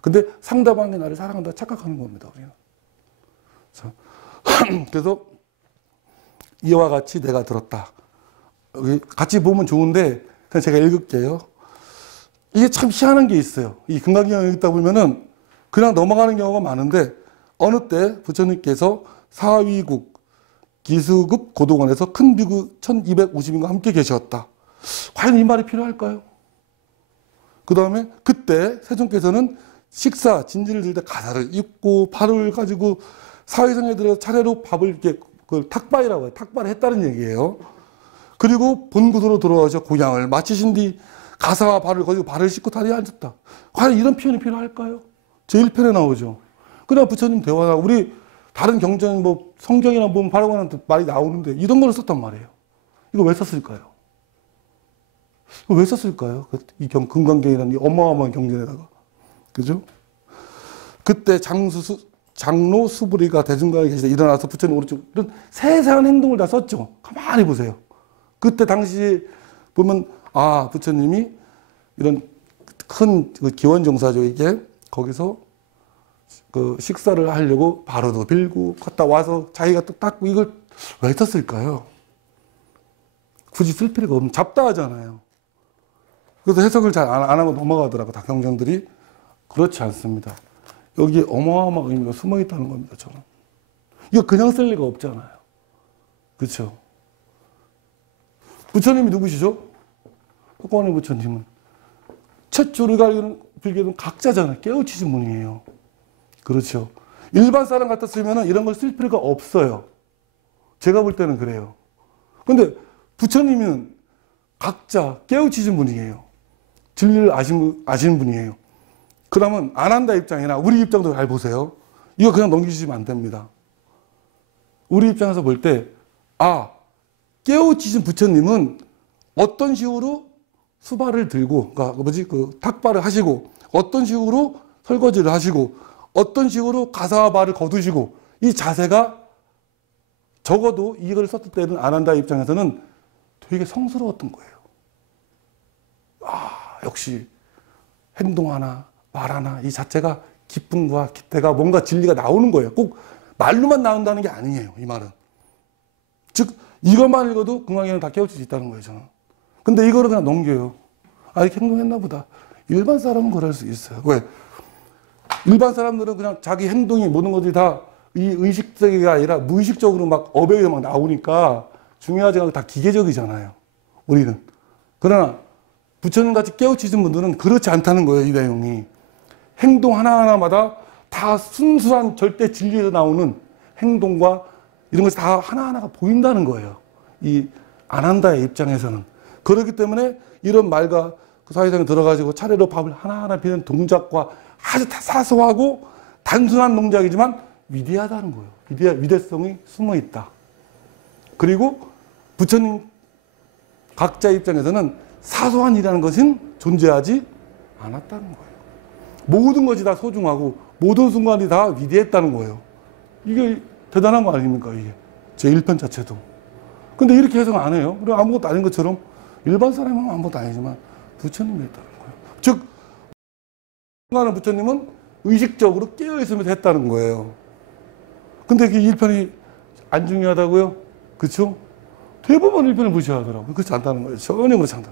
근데 상대방이 나를 사랑한다 착각하는 겁니다, 우리는. 그래서 이와 같이 내가 들었다. 같이 보면 좋은데, 그냥 제가 읽을게요. 이게 참 희한한 게 있어요. 이 금강경을 읽다 보면은 그냥 넘어가는 경우가 많은데, 어느 때 부처님께서 사위국 기수급 고도관에서 큰 비구 1250인과 함께 계셨다. 과연 이 말이 필요할까요? 그 다음에 그때 세존께서는 식사, 진지를 들 때 가사를 입고 팔을 가지고 사회성에 들어 차례로 밥을 이렇게 탁발이라고 해요. 탁발을 했다는 얘기예요. 그리고 본구도로 돌아와서 고향을 마치신 뒤 가사와 발을 거기고 발을 씻고 다리에 앉았다. 과연 이런 표현이 필요할까요? 제1편에 나오죠. 그냥 부처님 대화나 우리 다른 경전 뭐 성경이나 보면 바라보는 말이 나오는데 이런 걸 썼단 말이에요. 이거 왜 썼을까요? 이거 왜 썼을까요? 이 금강경이라는 이 어마어마한 경전에다가. 그죠? 그때 장로 수부리가 대중가에 계시다 일어나서 부처님 오른쪽 이런 세세한 행동을 다 썼죠. 가만히 보세요. 그때 당시 보면 아 부처님이 이런 큰 기원정사죠 이게 거기서 그 식사를 하려고 바로도 빌고 갔다 와서 자기가 또 닦고 이걸 왜 썼을까요? 굳이 쓸 필요가 없는 잡다하잖아요. 그래서 해석을 잘 안 하고 넘어가더라고 다경정들이. 그렇지 않습니다. 여기 어마어마한 의미가 숨어 있다는 겁니다. 저는 이거 그냥 쓸 리가 없잖아요. 그렇죠? 부처님이 누구시죠? 석가모니 부처님은 최초를 빌기는 각자잖아요. 깨우치신 분이에요. 그렇죠? 일반 사람 같았으면 이런 걸 쓸 필요가 없어요. 제가 볼 때는 그래요. 근데 부처님은 각자 깨우치신 분이에요. 진리를 아시는 분이에요. 그러면 안 한다 입장이나 우리 입장도 잘 보세요. 이거 그냥 넘기시면 안 됩니다. 우리 입장에서 볼 때 아, 깨우치신 부처님은 어떤 식으로 수발을 들고 그러니까 그 탁발을 하시고 어떤 식으로 설거지를 하시고 어떤 식으로 가사와 발을 거두시고 이 자세가 적어도 이걸 썼을 때는 안 한다 입장에서는 되게 성스러웠던 거예요. 아, 역시 행동 하나 말 하나 이 자체가 기쁨과 기대가 뭔가 진리가 나오는 거예요. 꼭 말로만 나온다는 게 아니에요. 이 말은. 즉 이것만 읽어도 금강경은 다 깨우칠 수 있다는 거예요. 저는. 근데 이거를 그냥 넘겨요. 아 이렇게 행동했나 보다. 일반 사람은 그럴 수 있어요. 왜? 일반 사람들은 그냥 자기 행동이 모든 것들이 다 이 의식적이 아니라 무의식적으로 막 어배에 막 나오니까 중요하지 않고 다 기계적이잖아요. 우리는. 그러나 부처님 같이 깨우치신 분들은 그렇지 않다는 거예요. 이 내용이. 행동 하나하나마다 다 순수한 절대 진리에서 나오는 행동과 이런 것이 다 하나하나가 보인다는 거예요. 이 안 한다의 입장에서는. 그렇기 때문에 이런 말과 그 사회상에 들어가지고 차례로 밥을 하나하나 비는 동작과 아주 사소하고 단순한 동작이지만 위대하다는 거예요. 위대성이 숨어 있다. 그리고 부처님 각자 입장에서는 사소한 일이라는 것은 존재하지 않았다는 거예요. 모든 것이 다 소중하고 모든 순간이 다 위대했다는 거예요. 이게 대단한 거 아닙니까? 이게 제 1편 자체도. 근데 이렇게 해석 안 해요. 그리고 아무것도 아닌 것처럼 일반 사람은 아무것도 아니지만 부처님이 했다는 거예요. 즉 하는 부처님은 의식적으로 깨어있으면서 했다는 거예요. 근데 그 1편이 안 중요하다고요? 그렇죠? 대부분 1편을 무시하더라고요. 그렇지 않다는 거예요. 전혀 그렇지 않다.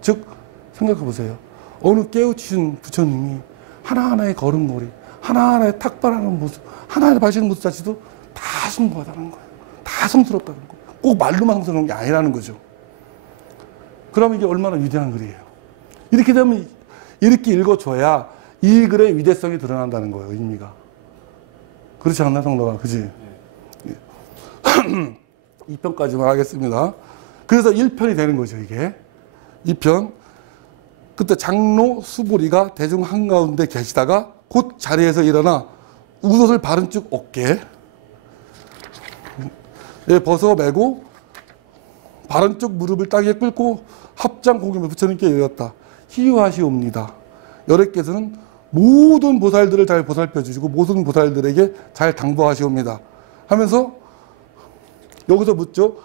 즉 생각해 보세요. 어느 깨우치신 부처님이 하나하나의 걸음걸이, 하나하나의 탁발하는 모습, 하나하나의 바시는 모습 자체도 다 숭고하다는 거예요. 다 성스럽다는 거예요. 꼭 말로만 성스러운 게 아니라는 거죠. 그러면 이게 얼마나 위대한 글이에요. 이렇게 되면 이렇게 읽어줘야 이 글의 위대성이 드러난다는 거예요. 의미가. 그렇지 않나 성도가? 그지? 네. 2편까지만 하겠습니다. 그래서 1편이 되는 거죠. 이게 2편. 그때 장로 수부리가 대중 한가운데 계시다가 곧 자리에서 일어나 웃옷을 바른쪽 어깨에 벗어매고 바른쪽 무릎을 땅에 꿇고 합장 공경을 부처님께 이르렀다. 희유하시옵니다. 여래께서는 모든 보살들을 잘 보살펴 주시고 모든 보살들에게 잘 당부하시옵니다. 하면서 여기서 묻죠.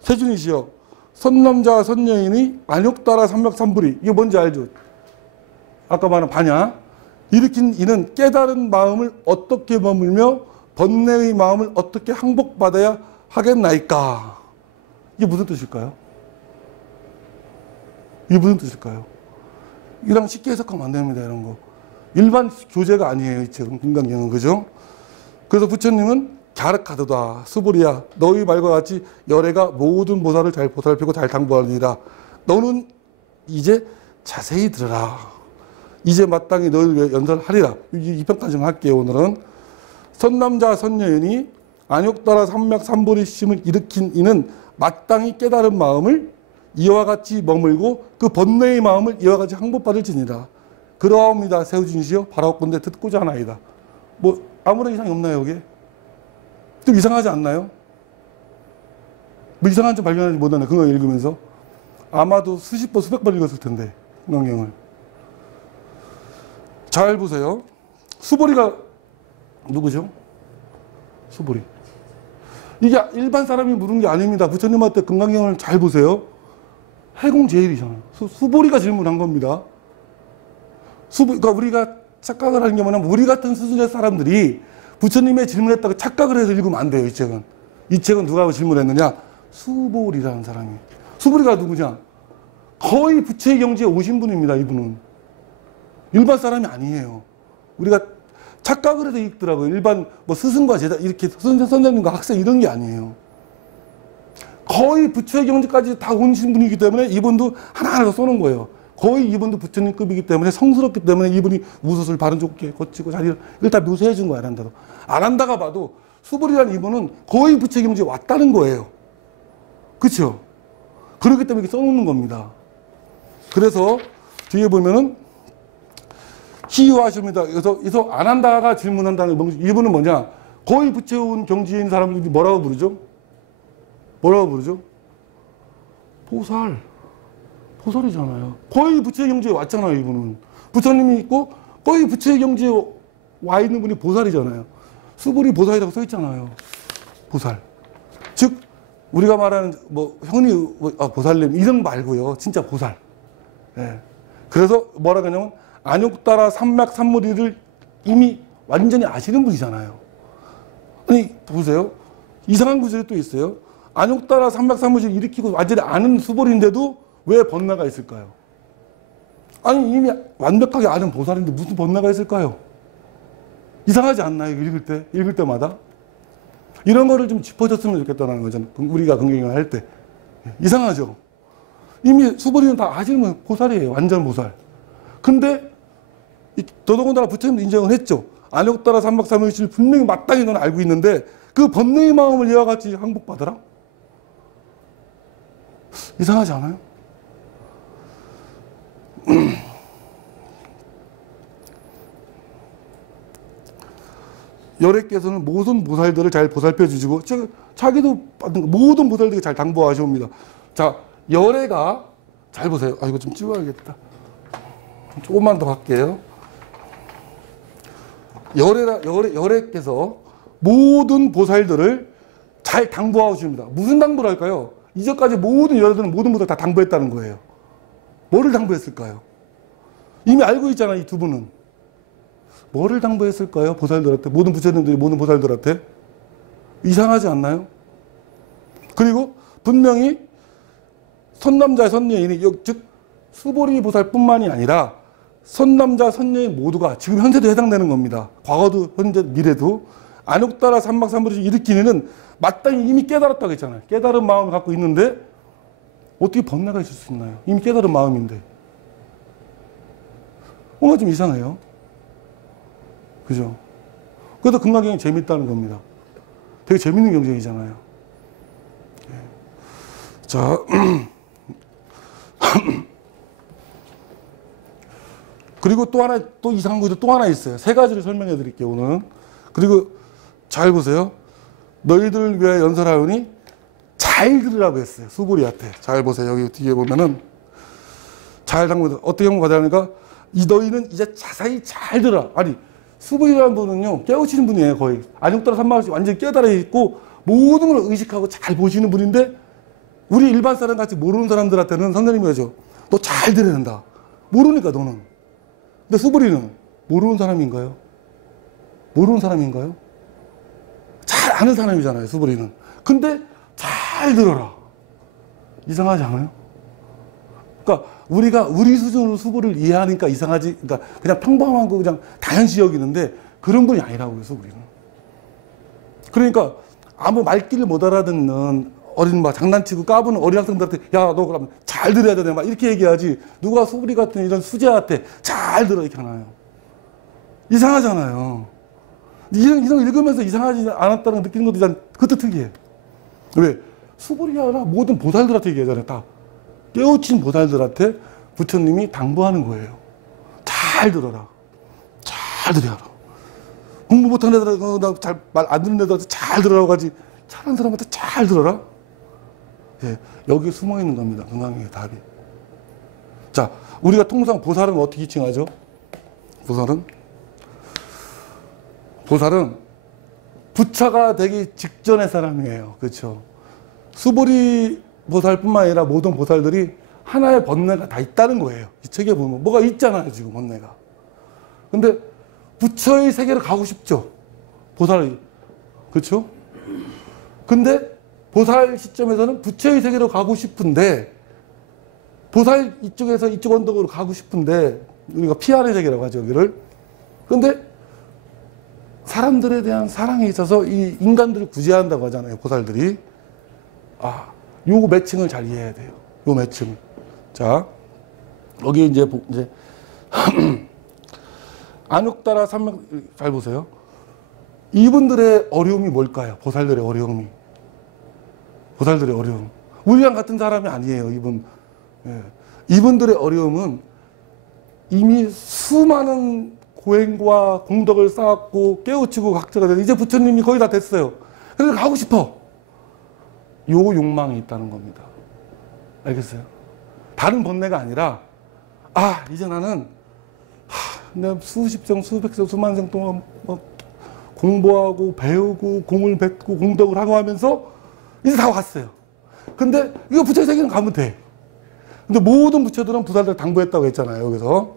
세준이시여 선남자 선여인이 안욕따라 삼맥삼불이 이게 뭔지 알죠? 아까 말한 반야 일으킨 이는 깨달은 마음을 어떻게 머물며 번뇌의 마음을 어떻게 항복받아야 하겠나이까. 이게 무슨 뜻일까요? 이게 무슨 뜻일까요? 이랑 쉽게 해석하면 안 됩니다. 이런 거. 일반 교재가 아니에요. 이 책은 금강경은. 그죠? 그래서 부처님은 갸륵하도다 수부리야 너희 말과 같이 열애가 모든 보살을 잘 보살피고 잘 당부하느니라. 너는 이제 자세히 들으라. 이제 마땅히 너희를 위해 연설하리라. 이 편까지만 할게요. 오늘은 선남자 선여인이 안욕따라 삼맥삼불이심을 일으킨 이는 마땅히 깨달은 마음을 이와 같이 머물고 그 번뇌의 마음을 이와 같이 항복받을지니라. 그러하옵니다. 세우진시여 바라옵건대 듣고자 하나이다. 뭐 아무런 이상이 없나요? 여기에? 좀 이상하지 않나요? 뭐 이상한 점 발견하지 못하네. 그거 읽으면서. 아마도 수십 번, 수백 번 읽었을 텐데. 금강경을. 잘 보세요. 수보리가 누구죠? 수보리. 이게 일반 사람이 물은 게 아닙니다. 부처님한테 금강경을 잘 보세요. 해공제일이잖아요. 수보리가 질문한 겁니다. 그러니까 우리가 착각을 하는 게 뭐냐면 우리 같은 수준의 사람들이 부처님의 질문했다고 착각을 해서 읽으면 안 돼요. 이 책은. 이 책은 누가 질문했느냐? 수보리라는 사람이. 수보리가 누구냐? 거의 부처의 경지에 오신 분입니다. 이분은. 일반 사람이 아니에요. 우리가 착각을 해서 읽더라고요. 일반 뭐 스승과 제자 이렇게 선생님과 학생 이런 게 아니에요. 거의 부처의 경지까지 다 오신 분이기 때문에 이분도 하나하나 써놓은 거예요. 거의 이분도 부처님급이기 때문에 성스럽기 때문에 이분이 우수술 바른 좋게 거치고 자리를 이걸 다 묘사해 준 거야. 아란다도. 아란다가 봐도 수보리라는 이분은 거의 부처의 경지에 왔다는 거예요. 그렇죠? 그렇기 때문에 이렇게 써놓는 겁니다. 그래서 뒤에 보면은 희유하십니다. 그래서 아난다가 질문한다는 이분은 뭐냐? 거의 부처에 온 경지에 있는 사람들이 뭐라고 부르죠? 뭐라고 부르죠? 보살. 보살이잖아요. 거의 부처의 경지에 왔잖아요. 이분은. 부처님이 있고 거의 부처의 경지에 와 있는 분이 보살이잖아요. 수보리 보살이라고 써 있잖아요. 보살. 즉 우리가 말하는 뭐 흔히 보살님 이런 말고요. 진짜 보살. 예. 그래서 뭐라고 하냐면 안욕따라 삼맥삼무리를 이미 완전히 아시는 분이잖아요. 아니 보세요. 이상한 구절이 또 있어요. 안욕따라 삼맥삼무리를 일으키고 완전히 아는 수보리인데도 왜 번뇌가 있을까요? 아니 이미 완벽하게 아는 보살인데 무슨 번뇌가 있을까요? 이상하지 않나요? 읽을 때마다? 이런 거를 좀 짚어줬으면 좋겠다는 거잖아요. 우리가 긍정을 할 때. 이상하죠? 이미 수보리는 다 아시는 보살이에요. 완전 보살. 근데 더더군다나 부처님도 인정을 했죠. 안욕따라 삼박삼일치를 분명히 마땅히 넌 알고 있는데 그 번뇌의 마음을 이와 같이 항복받으라? 이상하지 않아요? 열애께서는 모든 보살들을 잘 보살펴 주시고 자기도 모든 보살들이 잘 당부하시옵니다. 자, 열애가 잘 보세요. 아 이거 좀 찍어야겠다. 조금만 더 할게요. 열애께서 모든 보살들을 잘 당부하십니다. 무슨 당부를 할까요? 이제까지 모든 열애들은 모든 보살 다 당부했다는 거예요. 뭐를 당부했을까요? 이미 알고 있잖아요. 이 두 분은. 뭐를 당부했을까요? 보살들한테. 모든 부처님들이 모든 보살들한테. 이상하지 않나요? 그리고 분명히 선남자 선여인이 즉 수보리 보살뿐만이 아니라 선남자 선여인 모두가 지금 현재도 해당되는 겁니다. 과거도 현재 미래도 안욕따라 삼박삼보리를 일으키는 마땅히 이미 깨달았다고 했잖아요. 깨달은 마음을 갖고 있는데 어떻게 번뇌가 있을 수 있나요? 이미 깨달은 마음인데. 뭔가 좀 이상해요. 그죠? 그래도 금강경이 재밌다는 겁니다. 되게 재밌는 경쟁이잖아요. 자, 그리고 또 하나, 또 이상한 구조 또 하나 있어요. 세 가지를 설명해 드릴게요, 오늘은. 그리고 잘 보세요. 너희들을 위하여 연설하오니 잘 들으라고 했어요. 수보리한테. 잘 보세요. 여기 뒤에 보면은 잘 당부해서 어떻게 하면 받아야하니까 이 너희는 이제 자세히 잘 들어라. 아니, 수보리라는 분은요, 깨우치는 분이에요, 거의. 안욕따라 삼박삼보리 완전히 깨달아 있고 모든 걸 의식하고 잘 보시는 분인데 우리 일반 사람 같이 모르는 사람들한테는 선생님이 하죠. 너 잘 들어야 된다. 모르니까 너는. 근데 수보리는 모르는 사람인가요? 모르는 사람인가요? 잘 아는 사람이잖아요, 수보리는. 근데 잘 들어라. 이상하지 않아요? 그러니까 우리가 우리 수준으로 수보리를 이해하니까 이상하지. 그러니까 그냥 평범한 거 그냥 당연시 여기는데 그런 분이 아니라고요, 수보리는. 그러니까 아무 말귀를 못 알아듣는 어린 막 장난치고 까부는 어린 학생들한테 야 너 그럼 잘 들어야 되네 막 이렇게 얘기하지 누가 수보리 같은 이런 수재한테 잘 들어 이렇게 하나요? 이상하잖아요. 이런 읽으면서 이상하지 않았다는 걸 느끼는 것도 일단 그것도 특이해. 왜? 수보리가 아니라 모든 보살들한테 얘기하잖아요. 다 깨우친 보살들한테 부처님이 당부하는 거예요. 잘 들어라. 잘 들어라. 공부 못하는 애들한테 잘 말 안 듣는 애들한테 잘 들으라고 하지 잘하는 사람한테 잘 들어라. 예, 여기 숨어 있는 겁니다. 금강경의 답이. 자, 우리가 통상 보살은 어떻게 칭하죠? 보살은 보살은 부처가 되기 직전의 사람이에요. 그렇죠? 수보리 보살뿐만 아니라 모든 보살들이 하나의 번뇌가 다 있다는 거예요. 이 책에 보면 뭐가 있잖아요, 지금 번뇌가. 근데 부처의 세계로 가고 싶죠, 보살이. 그렇죠? 근데 보살 시점에서는 부처의 세계로 가고 싶은데, 보살 이쪽에서 이쪽 언덕으로 가고 싶은데, 우리가 피안의 세계라고 하죠, 여기를. 근데 사람들에 대한 사랑에 있어서 이 인간들을 구제한다고 하잖아요, 보살들이. 아, 요 매칭을 잘 이해해야 돼요. 요 매칭. 자, 여기 이제 안욕따라 삼명, 잘 보세요. 이분들의 어려움이 뭘까요? 보살들의 어려움이. 보살들의 어려움. 우리랑 같은 사람이 아니에요, 이분. 예. 이분들의 어려움은 이미 수많은 고행과 공덕을 쌓았고 깨우치고 각자가 돼서 이제 부처님이 거의 다 됐어요. 그래서 가고 싶어. 요 욕망이 있다는 겁니다. 알겠어요? 다른 번뇌가 아니라, 아, 이제 나는 내가 수십 생, 수백 생, 수만 생 동안 공부하고 배우고 공을 뱉고 공덕을 하고 하면서 이제 다 왔어요. 근데 이거 부처의 세계는 가면 돼. 근데 모든 부처들은 보살들 당부했다고 했잖아요, 여기서.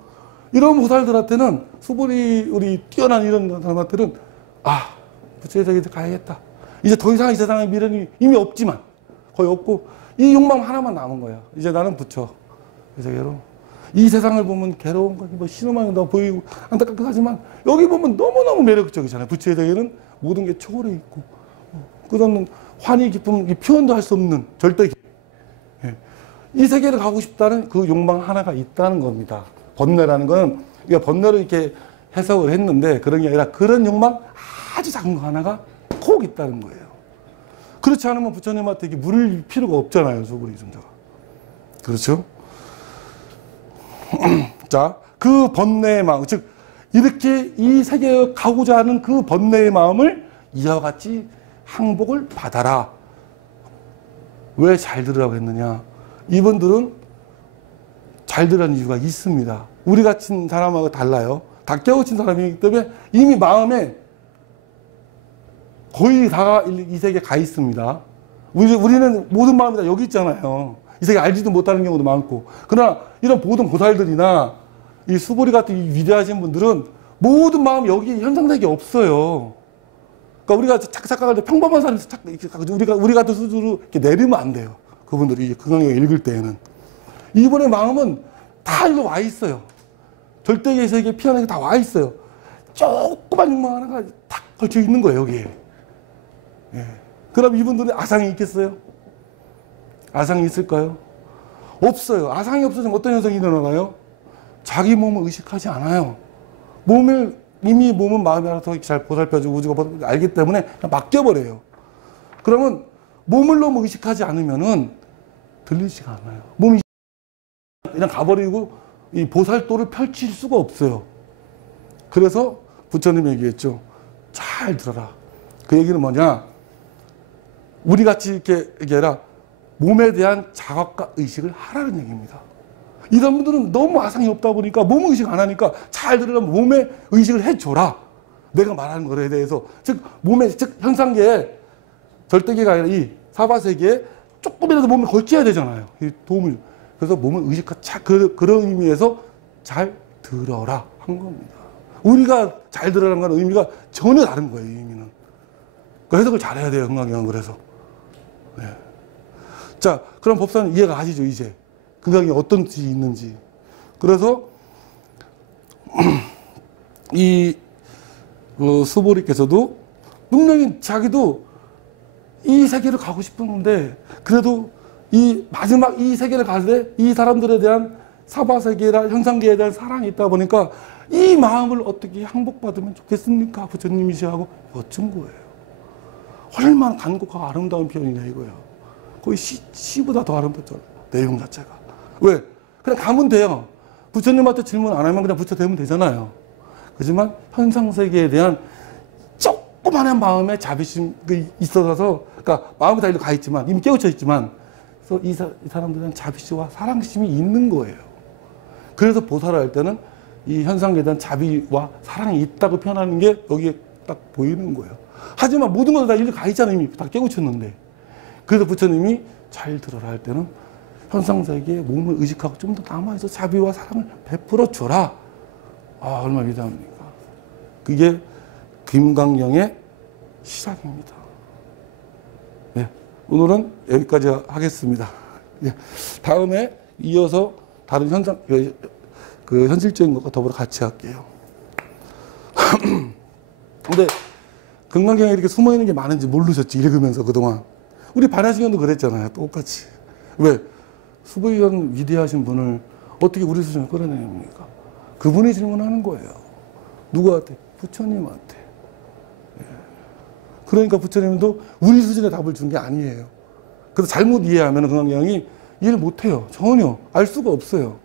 이런 보살들한테는, 수보리, 우리 뛰어난 이런 사람한테는, 아, 부처의 세계에 가야겠다. 이제 더 이상 이 세상에 미련이 이미 없지만, 거의 없고, 이 욕망 하나만 남은 거야. 이제 나는 부처 이 세계로. 이 세상을 보면 괴로운 거, 뭐 신음하는 거 보이고 안타깝긴 하지만, 여기 보면 너무너무 매력적이잖아요. 부처의 세계는 모든 게 초월해 있고, 끝없는 환희, 기쁨, 표현도 할 수 없는 절대. 예. 이 세계를 가고 싶다는 그 욕망 하나가 있다는 겁니다. 번뇌라는 건, 그러니까 번뇌를 이렇게 해석을 했는데, 그런 게 아니라 그런 욕망 아주 작은 거 하나가 콕 있다는 거예요. 그렇지 않으면 부처님한테 이렇게 물을 필요가 없잖아요, 수보리尊者가. 그렇죠? 자, 그 번뇌의 마음, 즉 이렇게 이 세계에 가고자 하는 그 번뇌의 마음을 이와 같이 항복을 받아라. 왜 잘 들으라고 했느냐? 이분들은 잘 들으라는 이유가 있습니다. 우리 같은 사람하고 달라요. 다 깨우친 사람이기 때문에 이미 마음에 거의 다 이 세계에 가 있습니다. 우리는 모든 마음이 다 여기 있잖아요. 이 세계 알지도 못하는 경우도 많고. 그러나 이런 모든 보살들이나 이 수보리 같은 이 위대하신 분들은 모든 마음이 여기 현상세계에 없어요. 그러니까 우리가 착각할 때 평범한 사람에서 우리 같은 수준으로 이렇게 내리면 안 돼요. 그분들이 그 강의 읽을 때에는. 이분의 마음은 다 일로 와 있어요. 절대의 세계 피안에 다 와 있어요. 조그만 욕망 하나가 탁 걸쳐 있는 거예요, 여기에. 예. 그럼 이분들은 아상이 있겠어요? 아상이 있을까요? 없어요. 아상이 없어지면 어떤 현상이 일어나나요? 자기 몸을 의식하지 않아요. 이미 몸은 마음이 알아서 잘 보살펴주고 우주가 알기 때문에 그냥 맡겨버려요. 그러면 몸을 너무 의식하지 않으면은 들리지가 않아요. 몸이 그냥 가버리고 이 보살도를 펼칠 수가 없어요. 그래서 부처님이 얘기했죠. 잘 들어라. 그 얘기는 뭐냐? 우리 같이 이렇게 얘기해라. 몸에 대한 자각과 의식을 하라는 얘기입니다. 이런 분들은 너무 아상이 없다 보니까 몸 의식 안 하니까 잘 들으려면 몸에 의식을 해줘라. 내가 말하는 거에 대해서. 즉, 즉, 현상계에 절대계가 아니라 이 사바세계에 조금이라도 몸에 걸쳐야 되잖아요. 이 도움을. 그래서 몸을 그런 의미에서 잘 들어라 한 겁니다. 우리가 잘 들으라는 건 의미가 전혀 다른 거예요, 의미는. 그 해석을 잘해야 돼요, 금강경은. 그래서. 네. 자, 그럼 법사는 이해가 가시죠, 이제. 금강경이 어떤 뜻이 있는지. 그래서, 수보리께서도 분명히 자기도 이 세계를 가고 싶었는데, 그래도 마지막 이 세계를 갈 때 이 사람들에 대한 사바세계나 현상계에 대한 사랑이 있다 보니까 이 마음을 어떻게 항복받으면 좋겠습니까? 부처님이시하고 여쭌 거예요. 얼마나 간곡하고 아름다운 표현이냐 이거예요. 거의 시보다 더 아름답죠. 내용 자체가. 왜? 그냥 가면 돼요. 부처님한테 질문 안 하면 그냥 부처 되면 되잖아요. 그렇지만 현상세계에 대한 조그마한 마음의 자비심이 있어서, 그러니까 마음이 다 일로 가 있지만, 이미 깨우쳐 있지만, 그래서 이 사람들은 자비심과 사랑심이 있는 거예요. 그래서 보살을 할 때는 이 현상계에 대한 자비와 사랑이 있다고 표현하는 게 여기에 딱 보이는 거예요. 하지만 모든 것을 다 일리 가 있잖아요. 이미 다 깨우쳤는데. 그래서 부처님이 잘 들어라 할 때는 현상세계에 몸을 의식하고 좀 더 남아있어 자비와 사랑을 베풀어 줘라. 아, 얼마나 위대합니까? 그게 김강령의 시작입니다. 네, 오늘은 여기까지 하겠습니다. 예, 다음에 이어서 다른 현상, 그 현실적인 것과 더불어 같이 할게요. 근데 금강경에 이렇게 숨어있는 게 많은지 모르셨지, 읽으면서 그동안. 우리 반야신경도 그랬잖아요. 똑같이. 왜? 수보이전 위대하신 분을 어떻게 우리 수준을 끌어내립니까? 그분이 질문하는 거예요. 누구한테? 부처님한테. 예. 그러니까 부처님도 우리 수준의 답을 준 게 아니에요. 그래서 잘못 이해하면 금강경이 이해를 못해요. 전혀. 알 수가 없어요.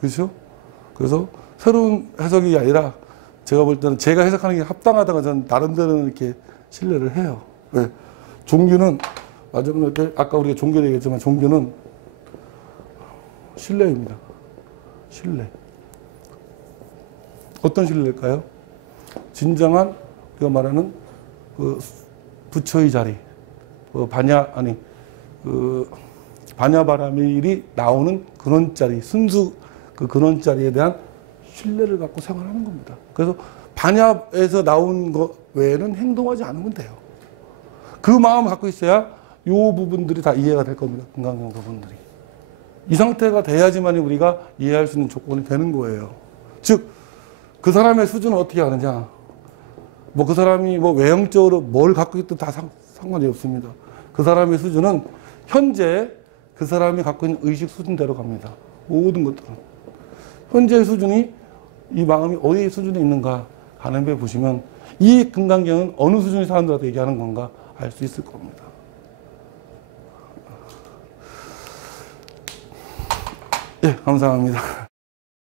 그렇죠? 그래서 새로운 해석이 아니라 제가 볼 때는 제가 해석하는 게 합당하다가 저는 나름대로는 이렇게 신뢰를 해요. 왜? 종교는, 마지막에 아까 우리가 종교 얘기했지만 종교는 신뢰입니다. 신뢰. 어떤 신뢰일까요? 진정한 우리가 말하는 그 부처의 자리, 반야바라밀이 나오는 근원자리, 순수 그 근원자리에 대한 신뢰를 갖고 생활하는 겁니다. 그래서 반야에서 나온 것 외에는 행동하지 않으면 돼요. 그 마음을 갖고 있어야 이 부분들이 다 이해가 될 겁니다. 금강경 부분들이. 이 상태가 돼야지만 우리가 이해할 수 있는 조건이 되는 거예요. 즉, 그 사람의 수준은 어떻게 하느냐. 뭐 그 사람이 뭐 외형적으로 뭘 갖고 있든 다 상관이 없습니다. 그 사람의 수준은 현재 그 사람이 갖고 있는 의식 수준대로 갑니다. 모든 것들은. 현재의 수준이 이 마음이 어디 수준에 있는가 하는 데 보시면 이 금강경은 어느 수준의 사람들한테 얘기하는 건가 알 수 있을 겁니다. 예, 감사합니다.